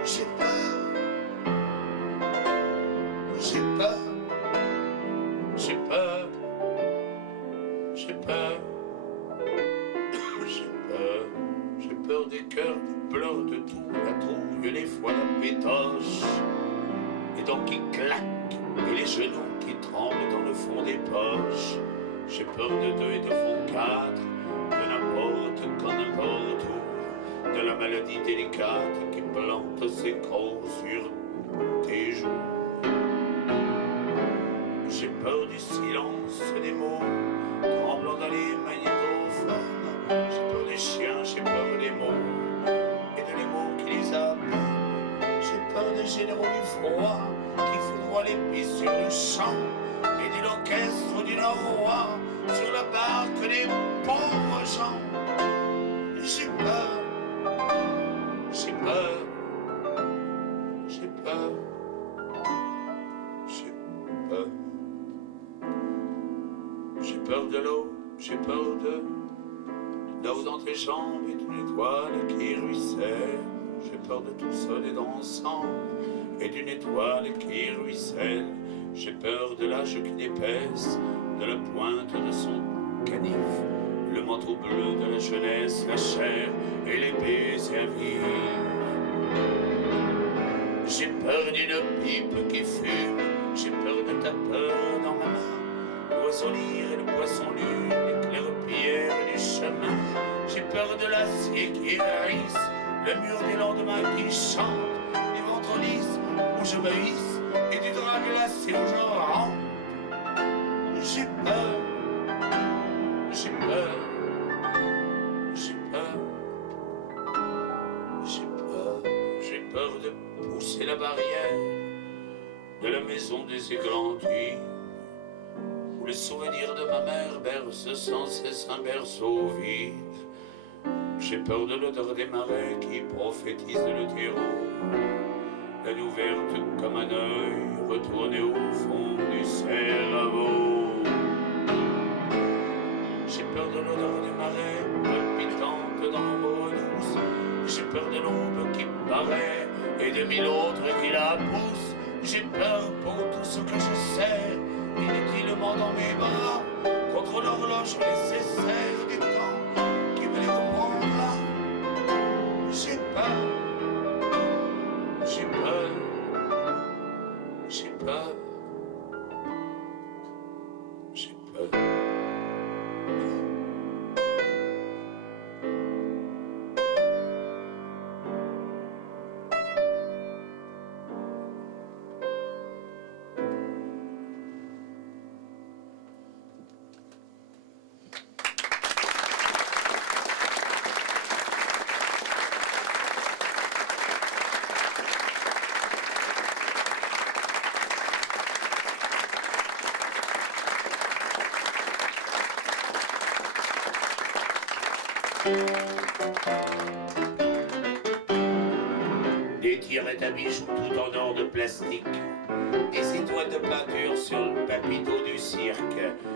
J'ai peur, j'ai peur, j'ai peur, j'ai peur, j'ai peur, j'ai peur des cœurs, des pleurs, de tout, la trouille, les fois la pétoche, les dents qui claquent et les genoux qui tremblent dans le fond des poches. J'ai peur de 2 et de fond 4, de n'importe quand, n'importe où, de la maladie délicate qui plante ses crocs sur tes joues. J'ai peur du silence des mots tremblant dans les magnétophones. J'ai peur des chiens, j'ai peur des mots et de les mots roi qui foudroie les pieds sur le champ et dit l'orchestre du Nord-Roi sur la barque des pauvres gens. J'ai peur, j'ai peur, j'ai peur, j'ai peur. J'ai peur de l'eau, j'ai peur de l'eau dans tes jambes et d'une étoile qui ruisselle. J'ai peur de tout seul et dansant et d'une étoile qui ruisselle. J'ai peur de l'âge qui épaisse, de la pointe de son canif, le manteau bleu de la jeunesse, la chair et les baisers vives. J'ai peur d'une pipe qui fume, j'ai peur de ta peur dans ma main, l'oiseau lyre et le poisson lune, l'éclair pierre du chemin. J'ai peur de l'acier qui hérisse, le mur des lendemains qui chante, les ventres lisses où je me hisse et du drap glacé où je rentre. J'ai peur, j'ai peur, j'ai peur, j'ai peur, j'ai peur de pousser la barrière de la maison des églantines, où le souvenir de ma mère berce sans cesse un berceau vide. J'ai peur de l'odeur des marais qui prophétise le terreau, la nuit ouverte comme un œil retourné au fond du cerveau. J'ai peur de l'odeur des marais palpitante dans l'ombre douce. J'ai peur de l'aube qui paraît et de mille autres qui la poussent. J'ai peur pour tout ce que je sers inutilement dans mes bras, contre l'horloge nécessaire du temps qui me les reprendra. J'ai peur, j'ai peur, j'ai peur, j'ai peur. Des tirettes à bijoux tout en or de plastique, des étoiles de peinture sur le papiteau du cirque,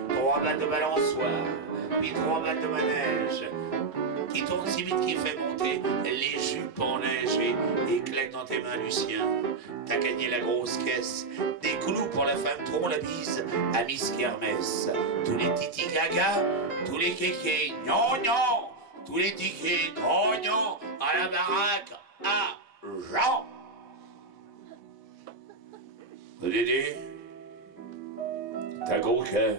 3 balles de balançoire, puis 3 balles de manège, qui tourne si vite qu'il fait monter les jupes en neige et claque dans tes mains, Lucien. T'as gagné la grosse caisse, des clous pour la femme trop la bise à Miss Kermesse. Tous les titi gaga, tous les kékés gnangnan, tous les tickets grognons à la baraque à Jean. Dédé, t'as gros cœur.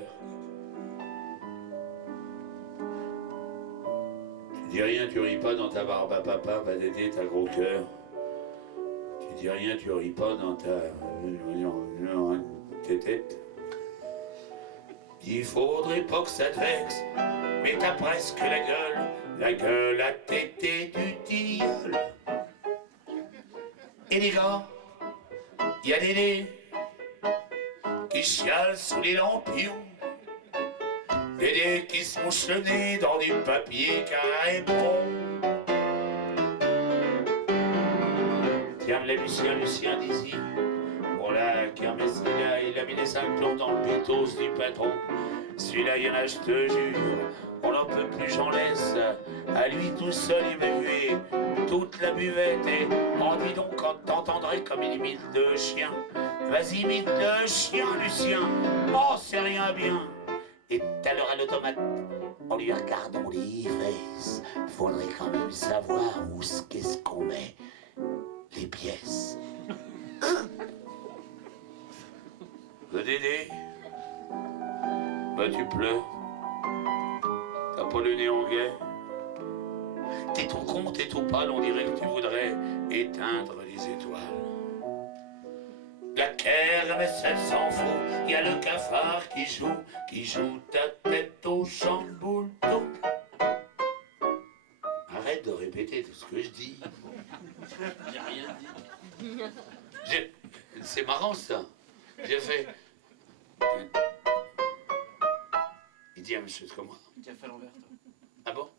Tu dis rien, tu ris pas dans ta barbe à papa, bah Dédé, t'as gros cœur. Tu dis rien, tu ris pas dans ta tête. Il faudrait pas que ça te vexe, mais t'as presque la gueule à tété du tilleul. Et les gars, il y a Dédé qui chiale sous les lampions, Dédé qui se mouche le nez dans du papier carré bon. Tiens, le Lucien d'ici, pour la kermesse, il a mis les 5 plombs dans le pétos du patron. Celui-là, il y en a, je te jure, on n'en peut plus, j'en laisse. À lui tout seul, il m'a hué toute la buvette. Et en dis donc, quand t'entendrais comme il imite le chien, vas-y, imite le chien, Lucien. Oh, c'est rien bien. Et tout à l'heure à l'automate, en lui regardant les fesses, faudrait quand même savoir où qu'est-ce qu'on met les pièces. Le Dédé, bah tu pleures. T'as pas le nez en guet. T'es tout con, t'es tout pâle, on dirait que tu voudrais éteindre les étoiles. La kermesse, elle s'en fout, y a le cafard qui joue ta tête au chamboulton. Arrête de répéter tout ce que je dis. J'ai rien dit. c'est marrant ça. J'ai fait. Il dit à monsieur de moi. Tu as fait l'envers, toi. Ah bon?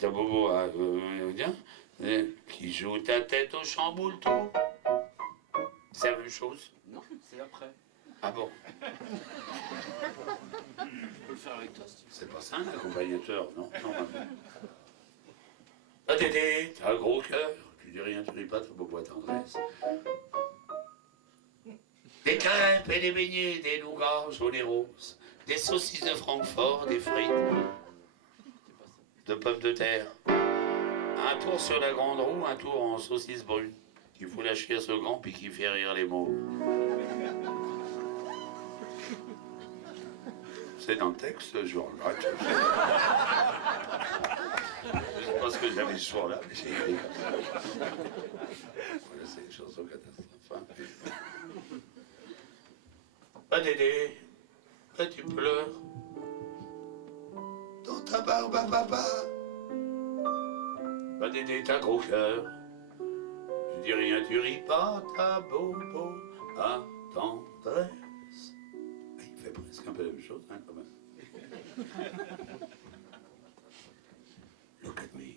T'as bobo à dire qui joue ta tête au chamboule tout. C'est la même chose? Non, c'est après. Ah bon? Je peux le faire avec toi si tu veux. C'est pas ça un accompagnateur, non? Normalement. Ah Dédé, t'as un gros cœur. Tu dis rien, tu dis pas, t'as bobo à tendresse. Des crêpes et des beignets, des nougats jaunes et roses, des saucisses de Francfort, des frites, de pommes de terre. Un tour sur la grande roue, un tour en saucisse brune, qui fout la chiasse au grand puis qui fait rire les mots. C'est dans le texte, je regrette. Je sais pas ce que j'avais ce soir-là, mais j'ai écrit comme ça. Voilà, c'est une chanson catastrophe. Ah Dédé, ah tu pleures. Dans ta barbe à papa. Ah Dédé, t'as gros cœur. Je dis rien, tu ris pas, t'as bobo à tendresse. Ah, il fait presque un peu la même chose, hein, quand même. Look at me.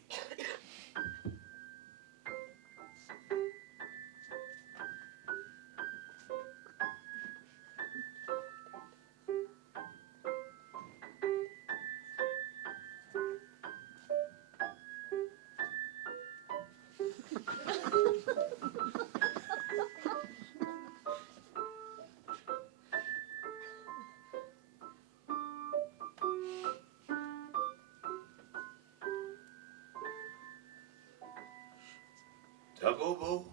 Ta bobo,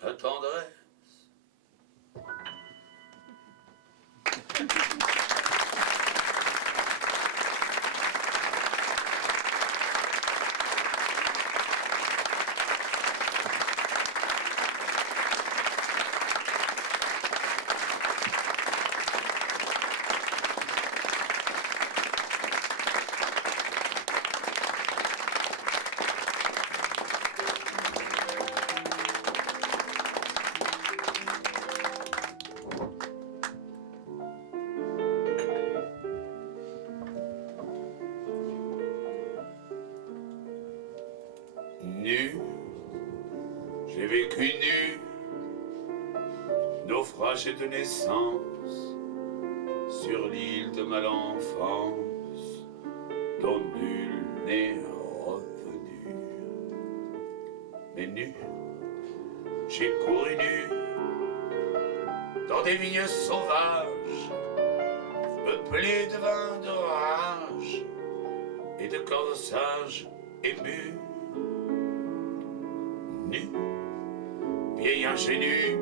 ta tendresse. Nu, j'ai vécu nu, naufrage de naissance, sur l'île de ma enfance, dont nul n'est revenu. Mais nu, j'ai couru nu, dans des vignes sauvages, peuplées de vins d'orage et de corsages émus. Nu, vieil ingénu,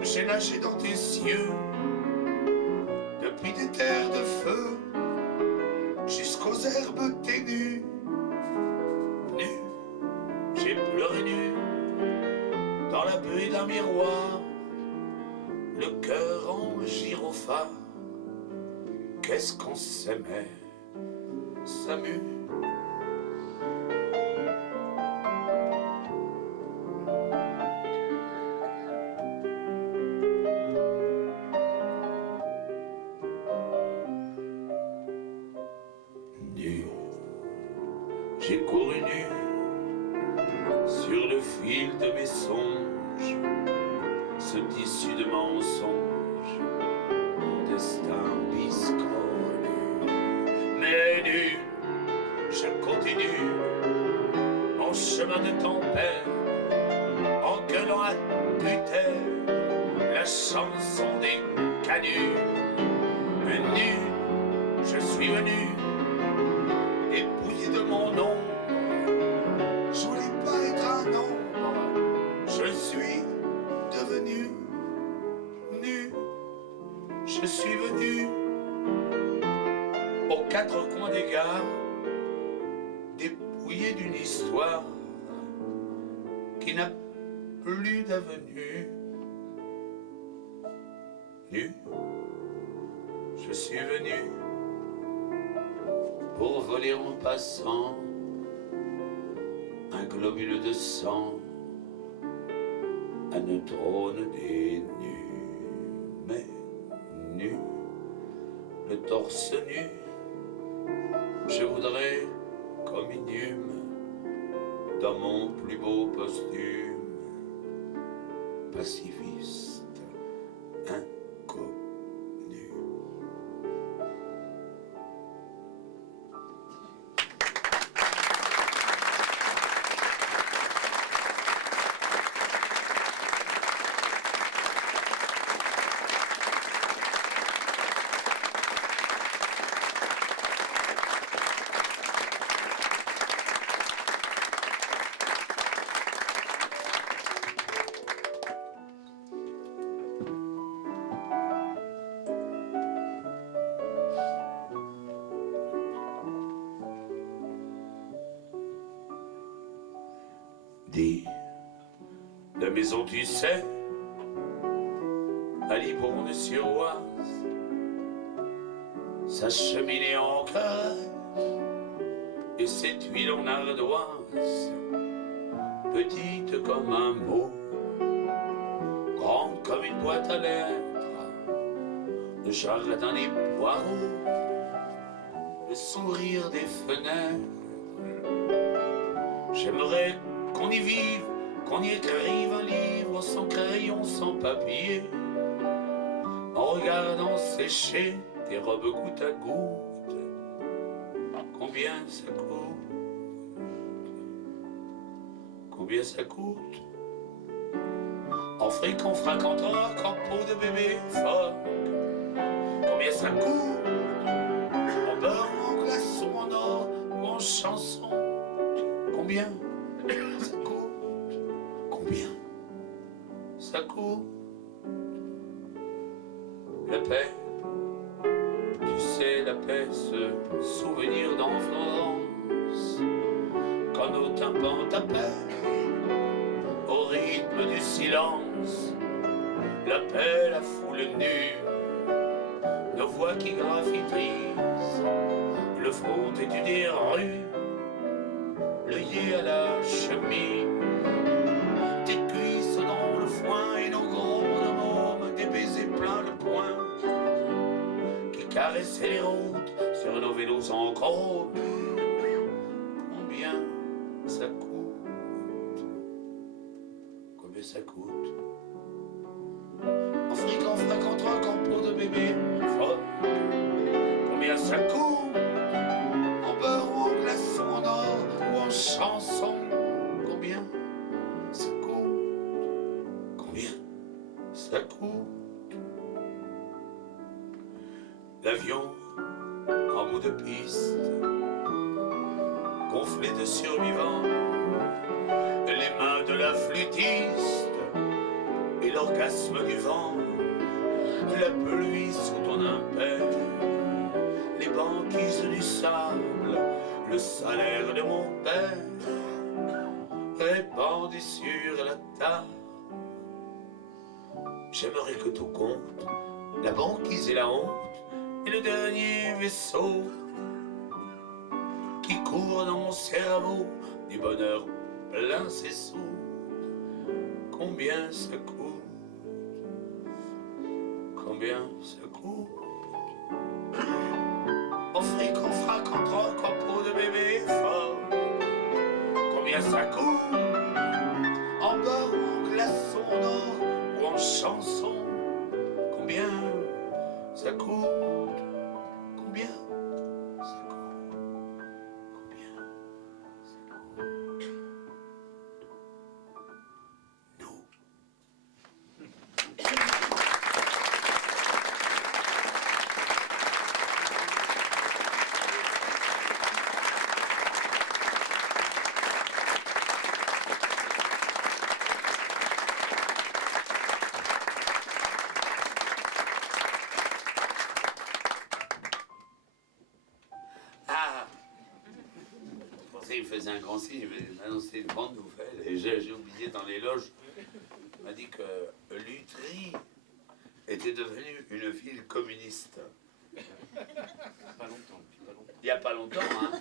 j'ai nagé dans tes cieux, depuis des terres de feu jusqu'aux herbes ténues. Nu, j'ai pleuré nu, dans la buée d'un miroir, le cœur en gyrophare. Qu'est-ce qu'on s'aimait, Samu? J'ai couru nu sur le fil de mes songes, ce tissu de mensonges, mon destin biscornu. Mais nu, je continue mon chemin de tempête, en gueulant à tue-tête la chanson des canuts. Nu, je suis venu dépouillé de mon ombre. Je voulais pas être un ombre. Je suis devenu nu. Je suis venu aux quatre coins des gares, dépouillé d'une histoire qui n'a plus d'avenue. Nu, je suis venu pour voler en passant un globules de sang, un neurone des nus, mais nu, le torse nu, je voudrais comme inhume, dans mon plus beau costume, pacifiste, inconnu. Dis, la maison tu sais, à Libourne-sur-Oise, sa cheminée en carré et cette huile en ardoise, petite comme un mot, grande comme une boîte à lettres, le jardin des poireaux, le sourire des fenêtres. J'aimerais qu'on y vive, qu'on y écrive un livre sans crayon, sans papier, en regardant sécher tes robes goutte à goutte. Combien ça coûte? Combien ça coûte? En fric, en fracanteur, en peau de bébé phoque. Combien ça coûte? En beurre, en glaçon, en or ou en chanson? Combien ça coûte? Combien ça coûte? La paix, tu sais, la paix, ce souvenir d'enfance, quand nos tympans tapaient au rythme du silence. La paix, la foule nue, nos voix qui graffitisent le front étu des rues, l'œillet à la chemise, tes cuisses dans le foin et nos gros bonhommes, des baisers plein le poing, qui caressaient les routes sur nos vélos en chrome. Combien ça coûte? Combien ça coûte? En fric, en frac, en troc, en peau de bébé phoque. Combien ça coûte? En beurre ou en glaçon, en or ou en chanson? Combien ça coûte? Combien ça coûte? L'avion en bout de piste, gonflé de survivants, les mains de la flûtiste et l'orgasme du vent, la pluie sous ton impère, les banquises du sable, le salaire de mon père, répandu sur la table. J'aimerais que tout compte, la banquise et la honte, et le dernier vaisseau qui court dans mon cerveau, du bonheur plein ses sous. Combien ça coûte? Combien ça coûte? En fric, en frac, en troc, en peau de bébé fort. Combien ça coûte? En beurre ou en glaçon, en or ou en chanson? Combien ça coûte? Combien ça coûte? Combien ça coûte? Nous. Il faisait un grand signe, il m'annonçait une grande nouvelle, et j'ai oublié dans les loges. Il m'a dit que Lutry était devenue une ville communiste. Pas longtemps, pas longtemps. Il n'y a pas longtemps, hein.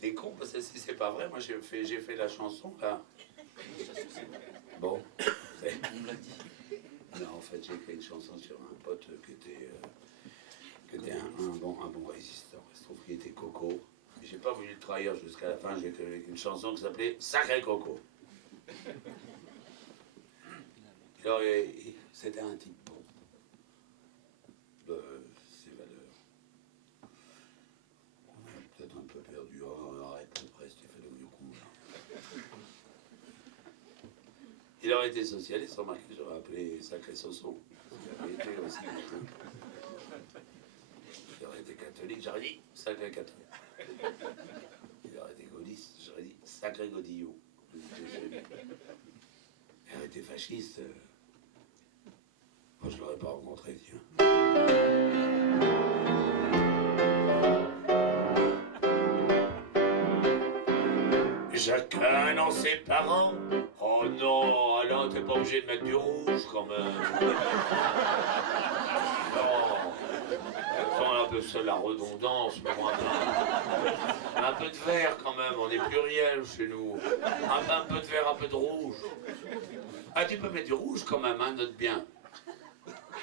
T'es con, parce que si c'est pas vrai, moi j'ai fait la chanson là. Bon, On me l'a dit. non, en fait j'ai fait une chanson sur un pote qui était un bon résistant. Il se trouve qu'il était Coco. J'ai pas voulu le trahir jusqu'à la fin, j'ai fait une chanson qui s'appelait Sacré Coco. Alors, c'était un type bon. Ses valeurs. On a peut-être un peu perdu. Oh, arrête, presque, tu fais le vieux con là. Il aurait été socialiste, remarquez, j'aurais appelé Sacré Soso. Il aurait été aussi catholique. Il aurait été catholique, j'aurais dit Sacré catholique. Il aurait été gaulliste, j'aurais dit Sacré Godillot. Il aurait été fasciste. Moi, je ne l'aurais pas rencontré, tiens. Chacun dans ses parents. Oh non, Alain, t'es pas obligé de mettre du rouge quand même. Non. Attends, un peu seul la redondance, mais moi, un peu de vert quand même, on est pluriel chez nous. Un peu de vert, un peu de rouge. Ah, tu peux mettre du rouge quand même, hein, note bien.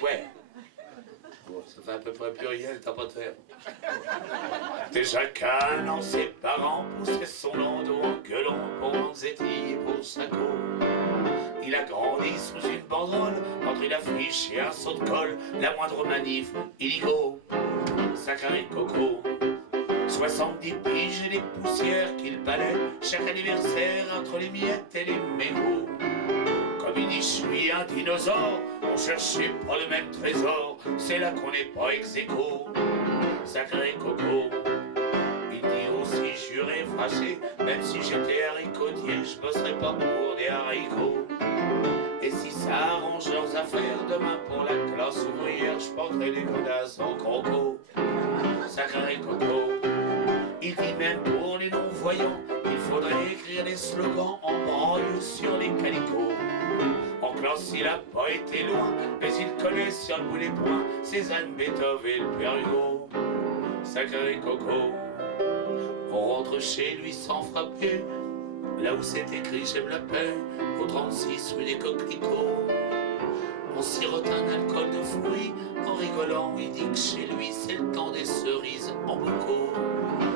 Ouais. Bon, ça fait à peu près pluriel, t'as pas de vert. Chacun dans ses parents poussait son landau en gueulant pour Vanzetti et pour Sacco. Il a grandi sous une banderole, entre une affiche et un saut de colle, la moindre manif, illico, Sacré Coco. 70 piges et les poussières qu'il balait, chaque anniversaire entre les miettes et les mégots. Comme il dit, je suis un dinosaure, on cherchait pas le même trésor, c'est là qu'on n'est pas ex-aequo, Sacré Coco. Il dit aussi juré, fâché, même si j'étais haricotier, je bosserais pas pour des haricots. Et si ça arrange leurs affaires, demain pour la classe ouvrière, je porterai des godasses en croco, Sacré Coco. Il dit même pour les non-voyants, il faudrait écrire des slogans en branle sur les calicots. En classe, il a pas été loin, mais il connaît sur le bout des poings Cézanne, Beethoven et le Père Hugo, Sacré Coco. On rentre chez lui sans frapper, là où c'est écrit j'aime la paix, au 36 rue des Coquelicots. On sirote un alcool de fruits, en rigolant, il dit que chez lui c'est le temps des cerises en boucau,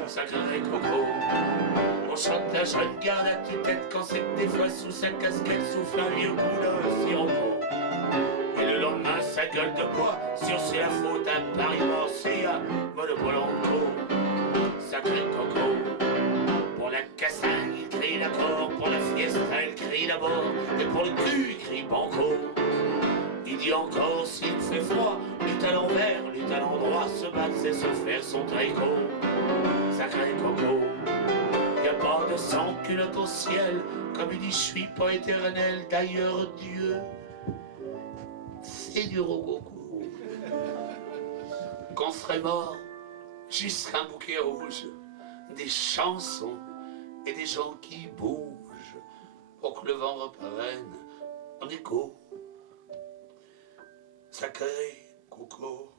Sacré Coco. On chante la jeune garde à tue-tête quand c'est que des fois sous sa casquette souffle un vieux coup de sirocco. Et le lendemain sa gueule de bois, sur c'est la faute à Paris Morcé, à Monopole en co, Sacré Coco. Pour la cassagne il crie l'accord, pour la fiesta il crie d'abord, et pour le cul il crie banco. Il dit encore s'il fait froid, lutte à l'envers, lutte à l'endroit, se battre c'est se faire son tricot, Sacré Coco. Y'a pas de sang culotte au ciel, comme il dit je suis pas éternel, d'ailleurs Dieu, c'est du rococo. Qu'on serait mort, juste un bouquet rouge, des chansons et des gens qui bougent, pour que le vent reprenne en écho, Sacré Coco.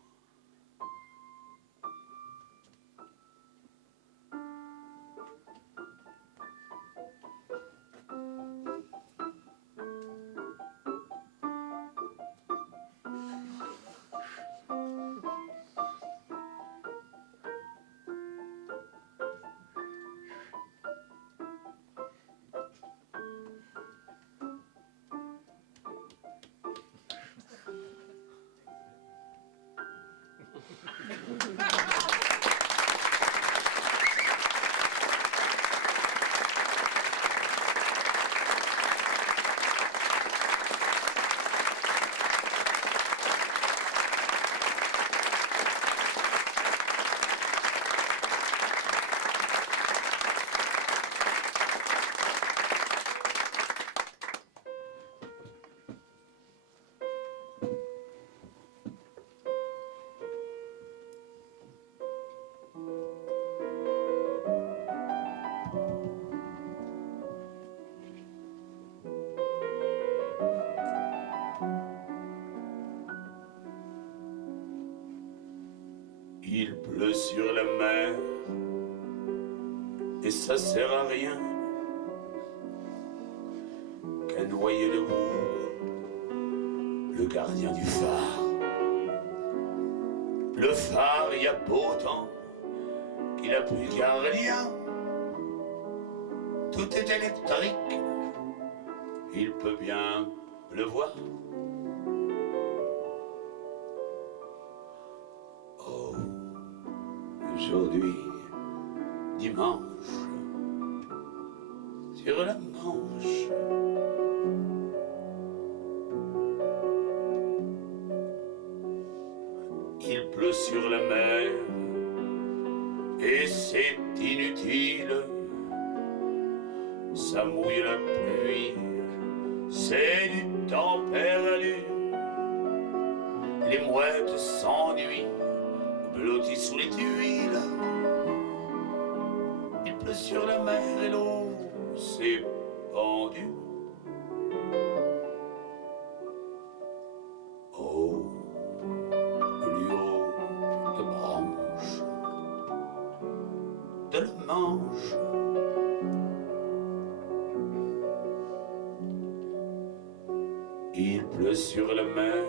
Il pleut sur la mer, ça sert à rien qu'à noyer le bourg, le gardien du phare. Le phare, il y a beau temps qu'il a plus de gardien. Tout est électrique, il peut bien pleuvoir. Oh, aujourd'hui, dimanche, sur la Manche, il pleut sur la mer et c'est inutile. Ça mouille la pluie, c'est du temps perdu. Les mouettes s'ennuient, blotties sous les tuiles. Il pleut sur la mer et l'eau s'est pendue. Oh, plus haut de branches de la Manche, il pleut sur la mer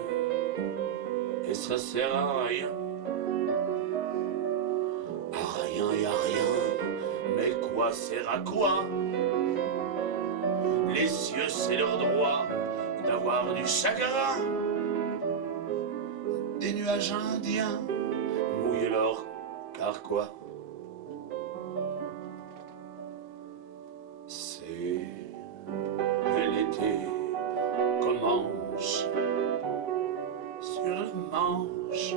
et ça sert à rien. À rien et à rien, mais quoi sert à quoi? Les cieux, c'est leur droit d'avoir du chagrin. Des nuages indiens mouillent leur carquois. C'est l'été commence sur la Manche.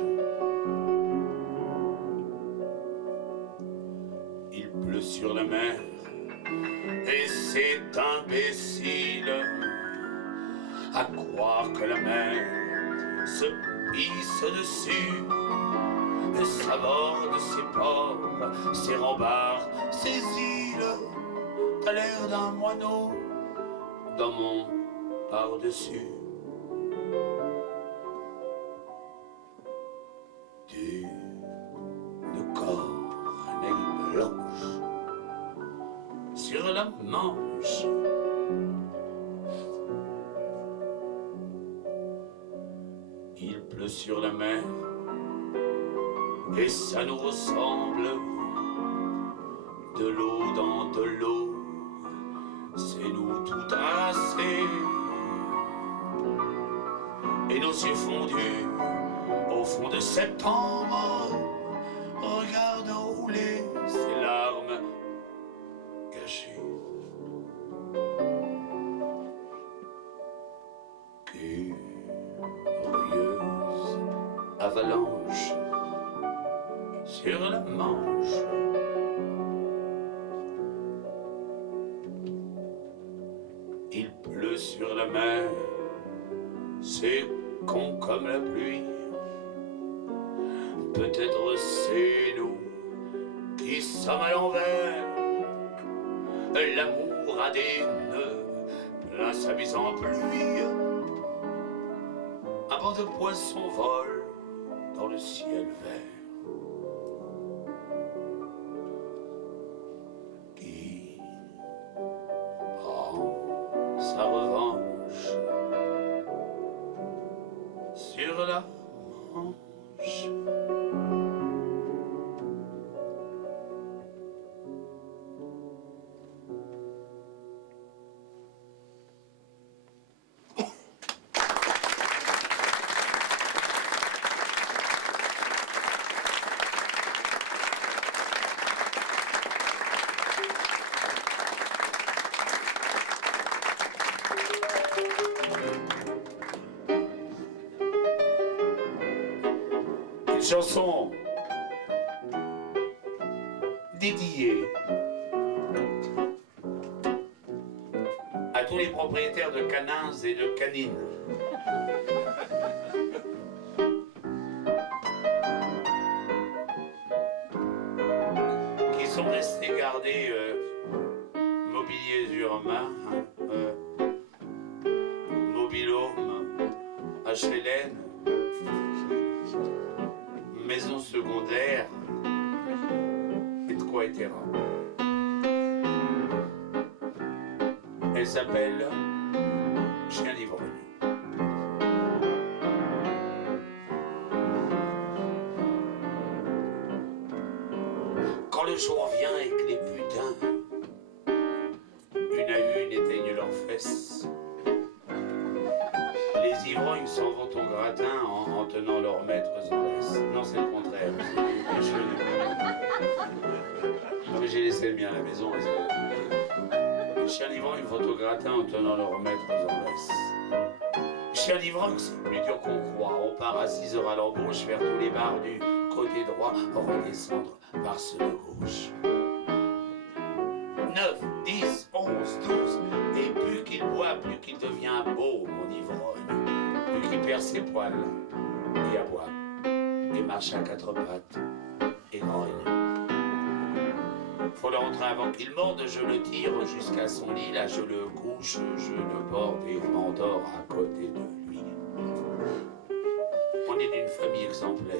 Il pleut sur la mer et c'est imbécile à croire que la mer se pisse dessus et s'aborde ses ports, ses rembards, ses îles. T'as l'air d'un moineau dans mon par-dessus. D'une corneille blanche sur la Manche. Il pleut sur la mer et ça nous ressemble. De l'eau dans de l'eau, c'est nous tout tracés. Et nos yeux fondus au fond de septembre regardent rouler ces larmes cachées. Curieuse avalanche sur la Manche. Il pleut sur la mer, c'est con comme la pluie. Peut-être c'est nous qui sommes à l'envers. L'amour a des nœuds, plein sa mise en pluie. Un banc de poissons vole dans le ciel vert. Qui prend sa revanche sur la Manche. Une chanson dédiée à tous les propriétaires de canins et de canines. Qui sont restés gardés mobiliers urbains, mobilhome, HLN, maison secondaire, et de quoi etc. Elle s'appelle Chien d'ivrogne. Quand le jour vient et que les putains, une à une, éteignent leurs fesses, les ivrognes s'en vont au gratin en tenant leurs maîtres en laisse. Non, c'est le contraire. Non, mais j'ai laissé le mien à la maison. Les chiens d'ivrogne vont au gratin en tenant leurs maîtres en laisse. Les chiens d'ivrogne, c'est plus dur qu'on croit. On part à 6 heures à l'embauche, vers tous les bars du côté droit, redescendre par ceux de gauche. 9, 10, 11, 12, et plus qu'il boit, plus qu'il devient beau, mon ivrogne. Plus qu'il perd ses poils, et aboie, et marche à 4 pattes, et grogne. Faut le rentrer avant qu'il morde, je le tire jusqu'à son lit, là je le couche, je le borde et m'endors à côté de lui. On est d'une famille exemplaire.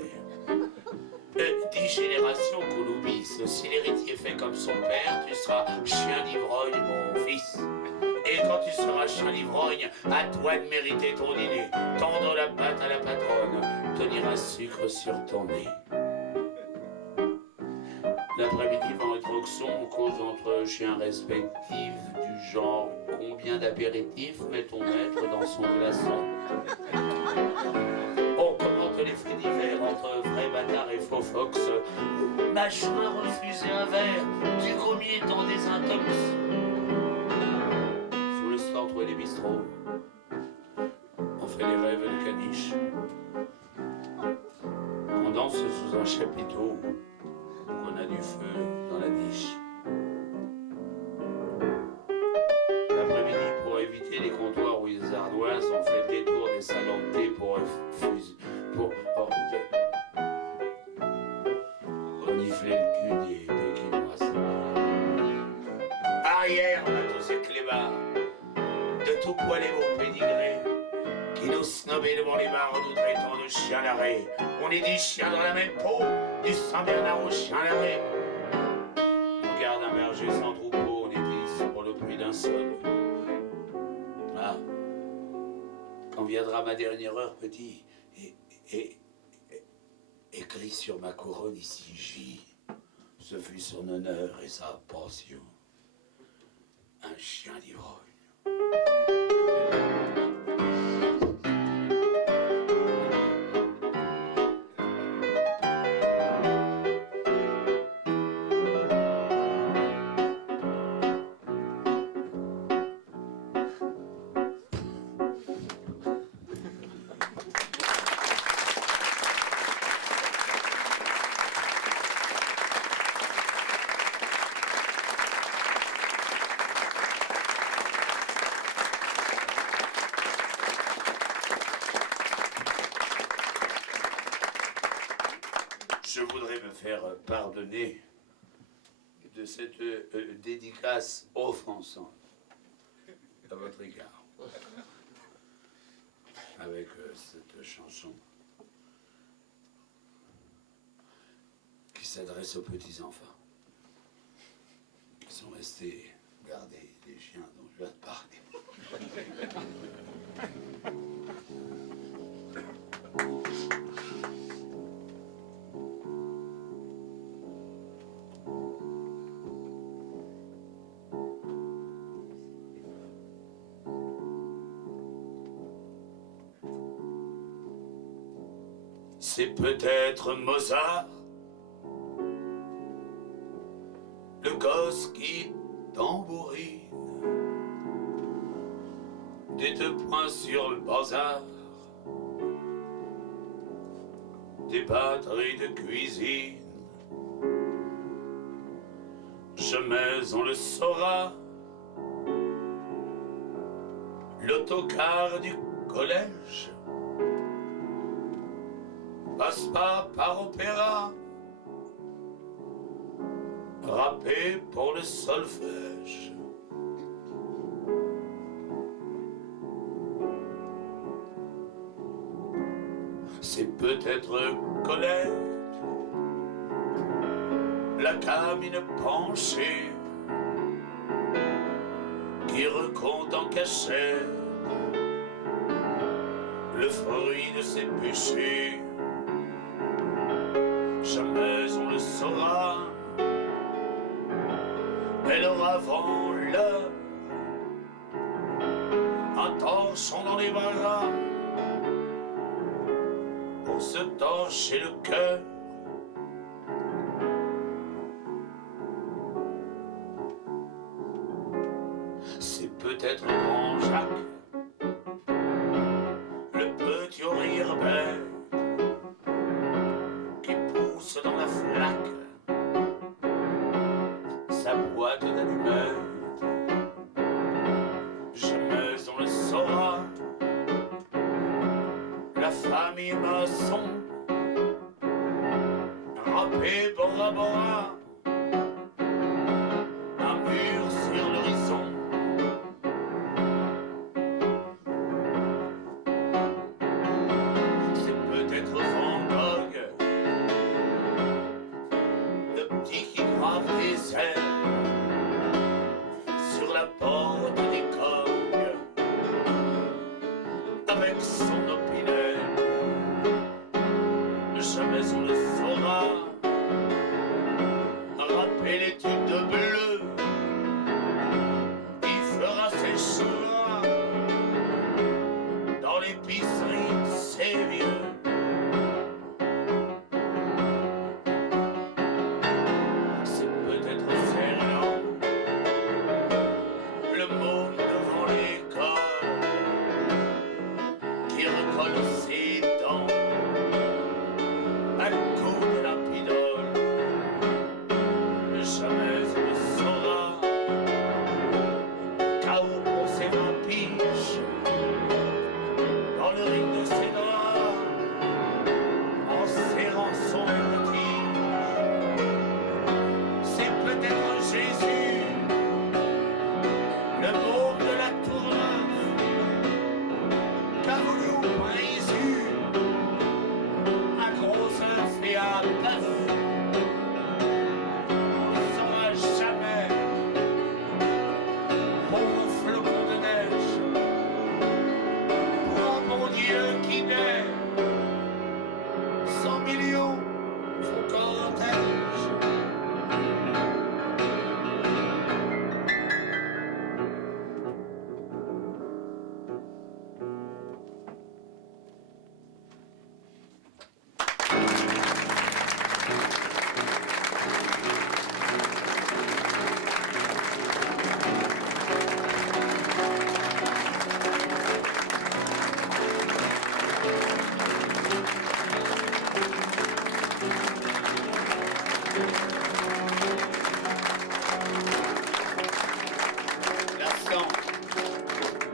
10 générations qu'on oublie. Si l'héritier fait comme son père, tu seras chien d'ivrogne, mon fils. Et quand tu seras chien d'ivrogne, à toi de mériter ton dîner. Tendre la patte à la patronne, tenir un sucre sur ton nez. L'après-midi, vent et Troxon, on cause entre chiens respectifs du genre combien d'apéritifs met ton maître dans son glaçon. On commente les faits divers entre vrais bâtards et faux fox. Machin refusé un verre, du gommier dans des intox. Sous le centre et les bistrots, on fait les rêves de caniche. On danse sous un chapiteau, qu'on a du feu dans la niche. L'après-midi, pour éviter les comptoirs où les ardoises, on fait le détour des salons de thé pour renifler le cul des pékinoises. Arrière, matos et clébards, de tout poil et beau pédigré, qui nous snobait devant les bars, nous traitant de chiens d'arrêt. On est des chiens dans la même peau, du Saint-Bernard au chien d'arrêt. On garde un berger sans troupeau, on était sur le bruit d'un sol. Ah, quand viendra ma dernière heure, petit, écrit sur ma couronne ici J, ce fut son honneur et sa pension. Un chien d'ivrogne. Je voudrais me faire pardonner de cette dédicace offensante à votre égard. Avec cette chanson qui s'adresse aux petits enfants qui sont restés garder les chiens dont je viens de parler. C'est peut-être Mozart, le gosse qui tambourine, des 2 points sur le bazar, des batteries de cuisine. Jamais on le saura, l'autocar du collège passe pas par opéra, rappé pour le solfège. C'est peut-être Colette, la camine penchée, qui qui recompte en cachette le fruit de ses péchés. Jamais on le saura, mais l'heure avant l'heure, un torchon dans les bras pour se torcher le cœur. C'est peut-être grand Jacques, le petit rire bête qui pousse dans la flaque sa boîte d'allumettes. Jamais on le saura, la famille maçon râpé Bora Bora, un mur sur l'horizon. C'est peut-être Van Gogh, le petit qui grave des ailes sur la porte des cognes avec son opinel. Jamais on le saura, râper l'étude de bleu qui fera ses choix dans l'épicerie, c'est vieux. C'est peut-être Fernand, le môme devant l'école qui recolle ses dents à coup de lapidole. Jamais on le saura, KO pour ses 20 piges dans le ring de ses draps en serrant son vertige. C'est peut-être Jésus, le môme de la Tourneuve, qu'a voulu Jésus un gros œuf et un bœuf. On ne saura jamais, pauvre flocon de neige, pour un bon Dieu qui naît. 100 millions font cortège.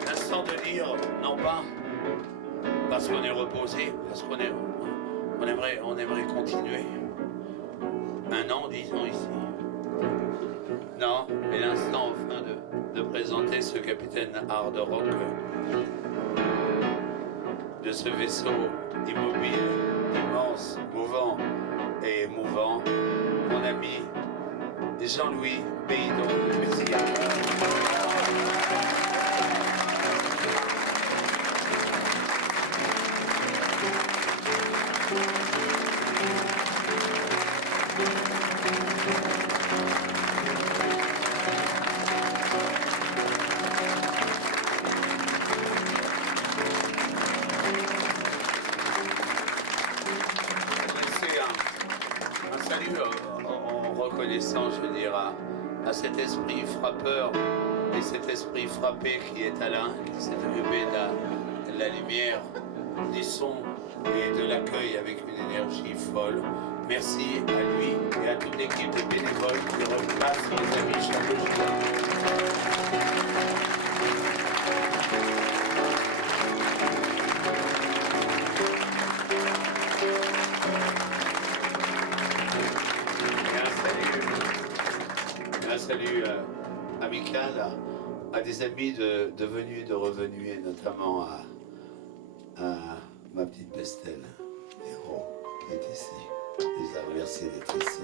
L'instant de dire non pas parce qu'on est reposé, parce qu'on aimerait continuer. Un an, disons ici. Non, mais l'instant enfin de présenter ce capitaine hard rock de ce vaisseau immobile, immense, mouvant et émouvant, mon ami Jean-Louis Béidon. Merci. Un salut en reconnaissant, je veux dire, à cet esprit frappeur et cet esprit frappé qui est Alain, qui s'est occupé de la lumière, du son et de l'accueil avec une énergie folle. Merci à lui et à toute l'équipe de bénévoles qui replacent les amis chaque jour. Un salut amical à des amis de venus, de revenus, et notamment à ma petite Bestelle, Héros, qui est ici. Je les remercie d'être ici.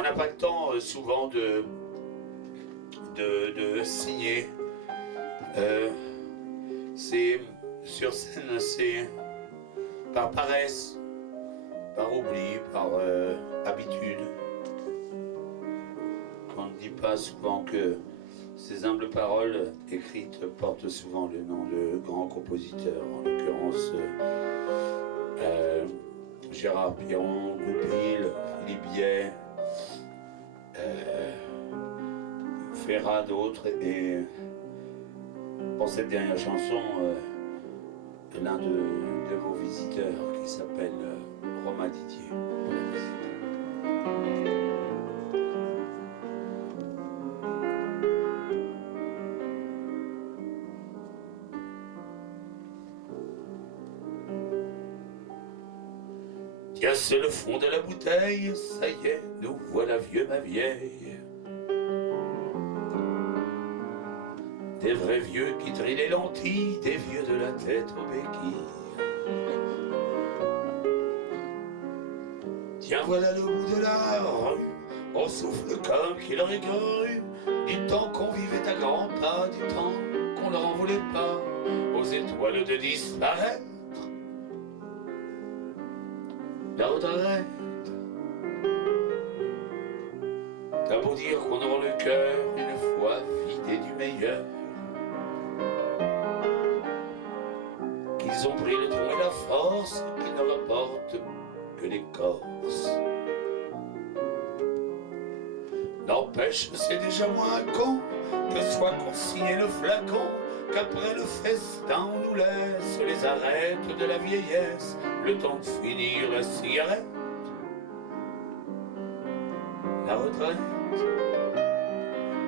On n'a pas le temps souvent de signer. C'est sur scène, c'est par paresse, par oubli, par habitude. On ne dit pas souvent que ces humbles paroles écrites portent souvent le nom de grands compositeurs, en l'occurrence Gérard Piron, Goupil, Philippe Biet, Ferrat, d'autres. Et pour cette dernière chanson, l'un de vos visiteurs qui s'appelle Romain Didier pour la musique. Tiens, c'est le fond de la bouteille, ça y est, nous voilà vieux ma vieille. Des vrais vieux qui trient les lentilles, des vieux de la tête aux béquilles. Tiens, voilà le bout de la rue, on souffle comme qui l'aurait cru, du temps qu'on vivait à grands pas, du temps qu'on leur en voulait pas, aux étoiles de disparaître. La retraite, t'as beau dire qu'on aura le cœur une fois vidé du meilleur, qu'ils ont pris le tronc et la force, qu'ils ne rapportent que l'écorce. N'empêche, c'est déjà moins con que soit consigné le flacon, qu'après le festin on nous laisse les arêtes de la vieillesse, le temps de finir la cigarette. La retraite,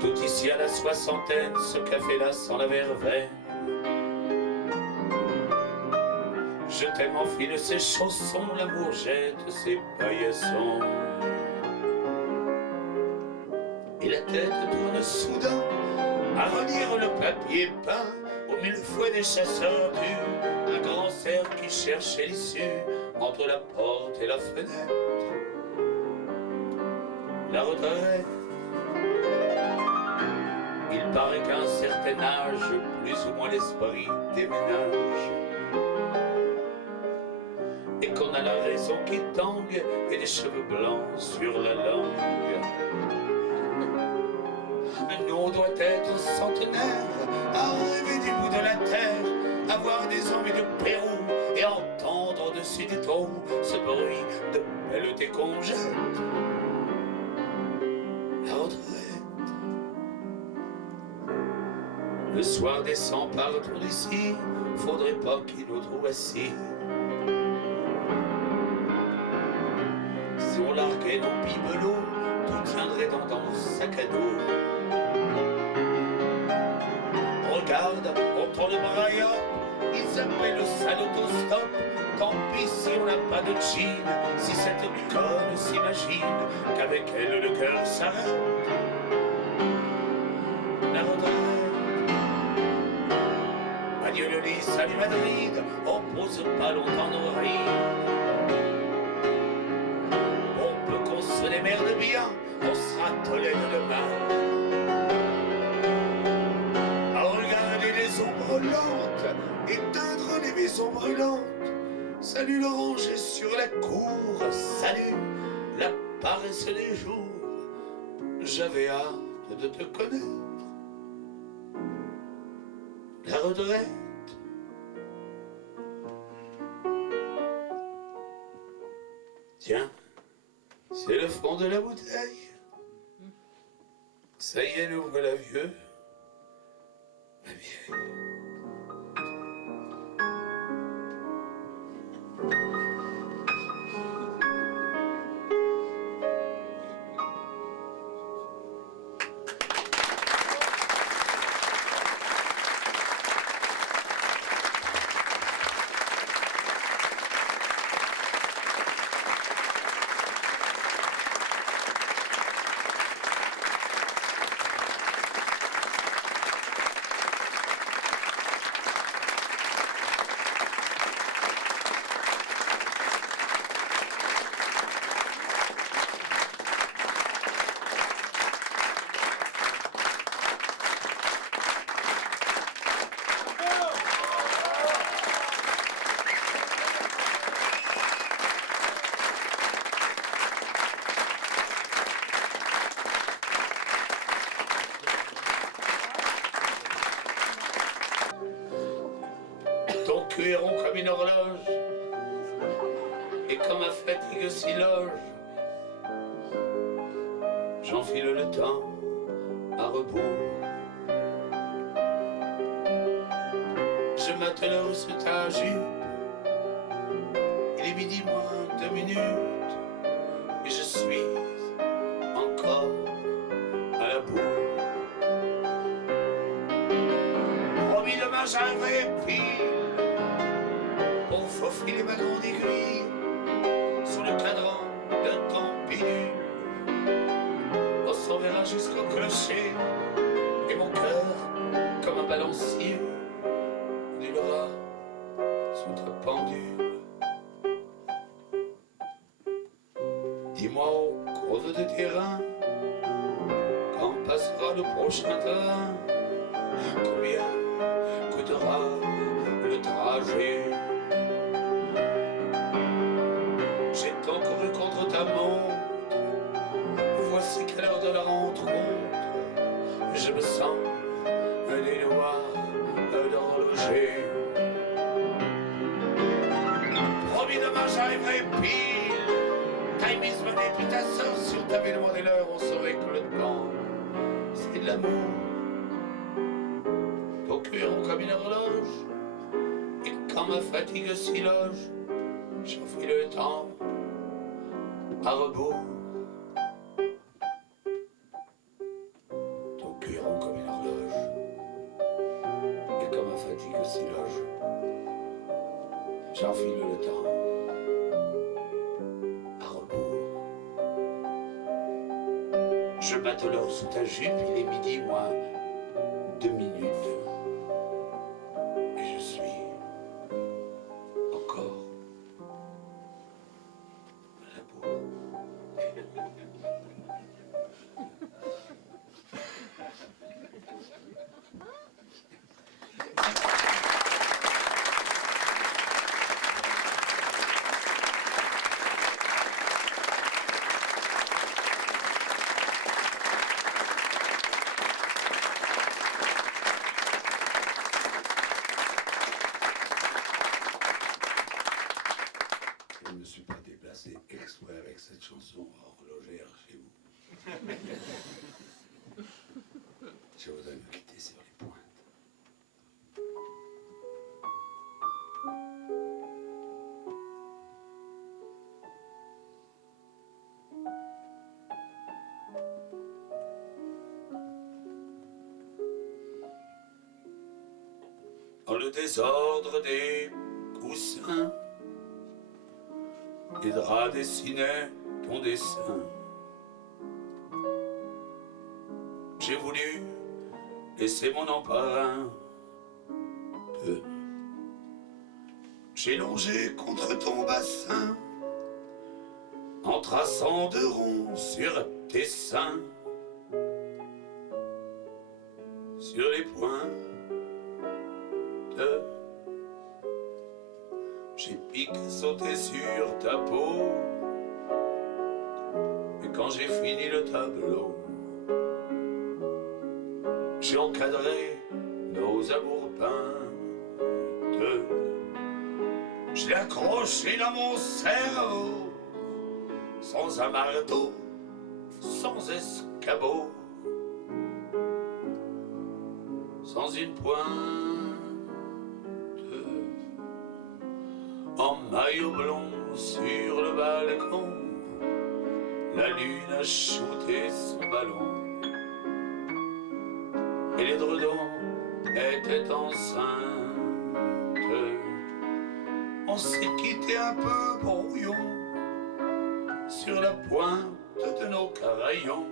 tout ici à la soixantaine, ce café-là sans la verveine. Je t'aime, enfile ses chaussons, l'amour jette ses paillassons. Et la tête tourne soudain à relire le papier peint au mille fouets des chasseurs du, un grand cerf qui cherchait l'issue entre la porte et la fenêtre. La retraite, il paraît qu'à un certain âge, plus ou moins l'esprit déménage, et qu'on a la raison qui tangue et des cheveux blancs sur la langue. Nous, on doit être centenaire, à rêver du bout de la terre, avoir des envies de Pérou et entendre au-dessus du trou ce bruit de pelleté qu'on jette. La retraite. Le soir descend par autour d'ici, faudrait pas qu'il nous trouve assis. Si on larguait nos bibelots, tout tiendrait dans ton sac à dos. Regarde, on prend le braille, ils appellent le salotostop. Tant pis si on n'a pas de jean, si cette conne s'imagine qu'avec elle le cœur s'arrête. La retraite. Adieu le lit, salut Madrid, on pose pas longtemps nos rides. On peut qu'on se démerde bien, on sera Tolède demain. Lente, éteindre les maisons brûlantes. Salut l'oranger sur la cour, salut la paresse des jours. J'avais hâte de te connaître. La retraite. Tiens, c'est le fond de la bouteille. Ça y est, nous voilà vieux. Ma vieille. cul est rond comme une horloge, et quand ma fatigue s'y loge, j'enfile le temps à rebours. Je m'attelle sur ta jupe, il est midi moins 2 minutes, et je suis encore à la bourre. Promis demain j'arriverai pile pour faufiler ma grande aiguille sous le cadran de ton pilule. On s'enverra jusqu'au clocher et mon cœur comme un balancier ondulera sous ta pendule. Dis-moi au creux de tes reins quand passera le prochain train, combien coûtera le trajet? J'ai tant couru contre ta montre, voici qu'à l'heure de la rencontre, je me sens des doigts d'horloger. Promis demain j'arriverai pile, time is money, puis ta sœur, si on t'avait demandé l'heure, on saurait que le temps, c'est de l'amour. Ton cul rond comme une horloge, et quand ma fatigue s'y loge, j'enfile le temps à rebours. Ton cul rond comme une horloge, et quand ma fatigue s'y loge, j'enfile le temps à rebours. Je batte l'heure sous ta jupe, il est midi moins 2 minutes, et je suis encore à la bourre. Je ne me suis pas déplacé exprès avec cette chanson horlogère chez vous. Je voudrais me quitter sur les pointes. Dans le désordre des coussins, les draps dessinaient ton dessin. J'ai voulu laisser mon empreinte. J'ai longé contre ton bassin en traçant 2 ronds sur tes seins. Sur les pointes, j'ai piqué sauté sur ta peau. Et quand j'ai fini le tableau, j'ai encadré nos amours peintes. Je l'ai accroché dans mon cerveau, sans un marteau, sans escabeau, sans une pointe. En maillot blond sur le balcon, la lune a shooté son ballon, et l'édredon était enceinte. On s'est quitté un peu brouillon sur la pointe de nos caraillons,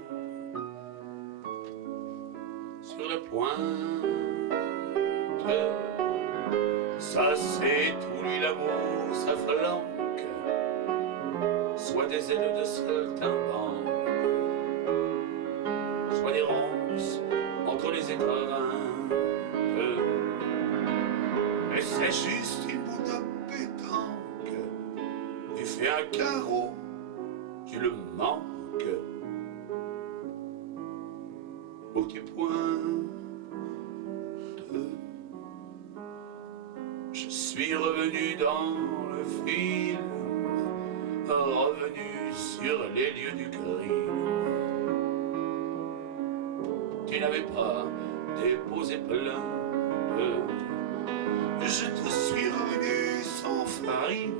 sur la pointe. Ça c'est tout lui l'amour, sa flanque, soit des ailes de saltimbanque, soit des ronces entre les écrins. Mais c'est juste une bout de pétanque, et fait un carreau, tu le manques au petit point. Je suis suis revenu dans le film, revenu sur les lieux du crime. Tu n'avais pas déposé plainte, je te suis revenu sans farine,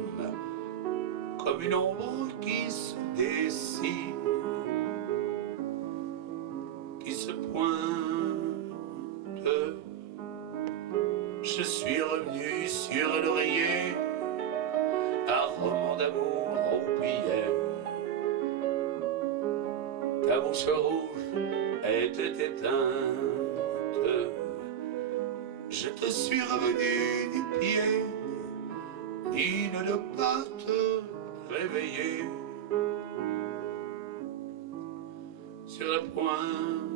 comme une ombre qui se dessine, qui se pointe. Je suis revenu sur l'oreiller, un roman d'amour oublié. Ta bouche rouge était éteinte. Je te suis revenu du pied, ni ne pas te réveiller. Sur le point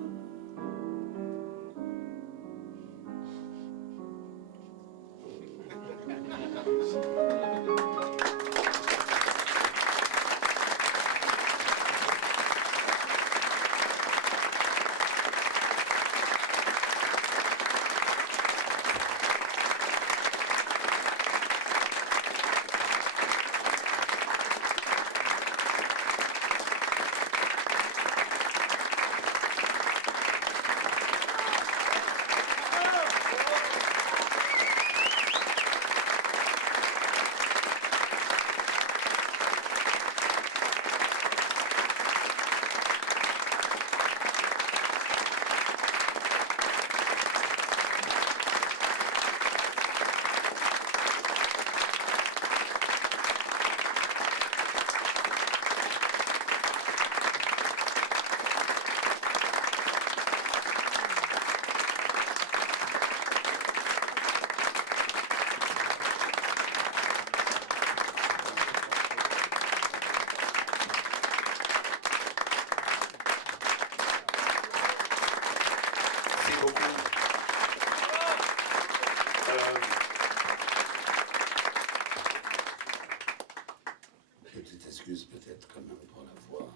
petite excuse peut-être quand même pour la voix.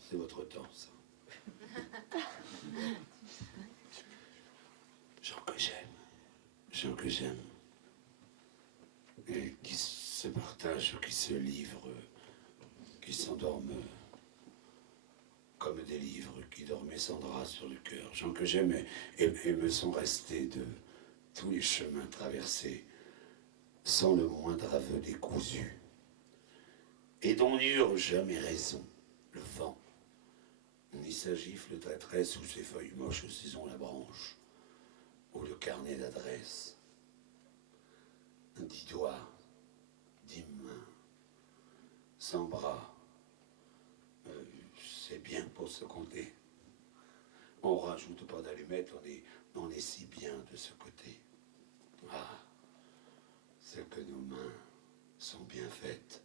C'est votre temps, ça. Gens que j'aime, et qui se partagent, qui se livrent, qui s'endorment comme des livres, qui dormaient sans drap sur le cœur. Gens que j'aime et me sont restés de tous les chemins traversés, sans le moindre aveu décousu, et dont n'eurent jamais raison le vent, ni sa gifle traîtresse ou ses feuilles moches saison la branche, ou le carnet d'adresse. 10 doigts, 10 mains, sans bras, c'est bien pour se compter. On rajoute pas d'allumettes, on est si bien de ce côté. Ah, c'est que nos mains sont bien faites.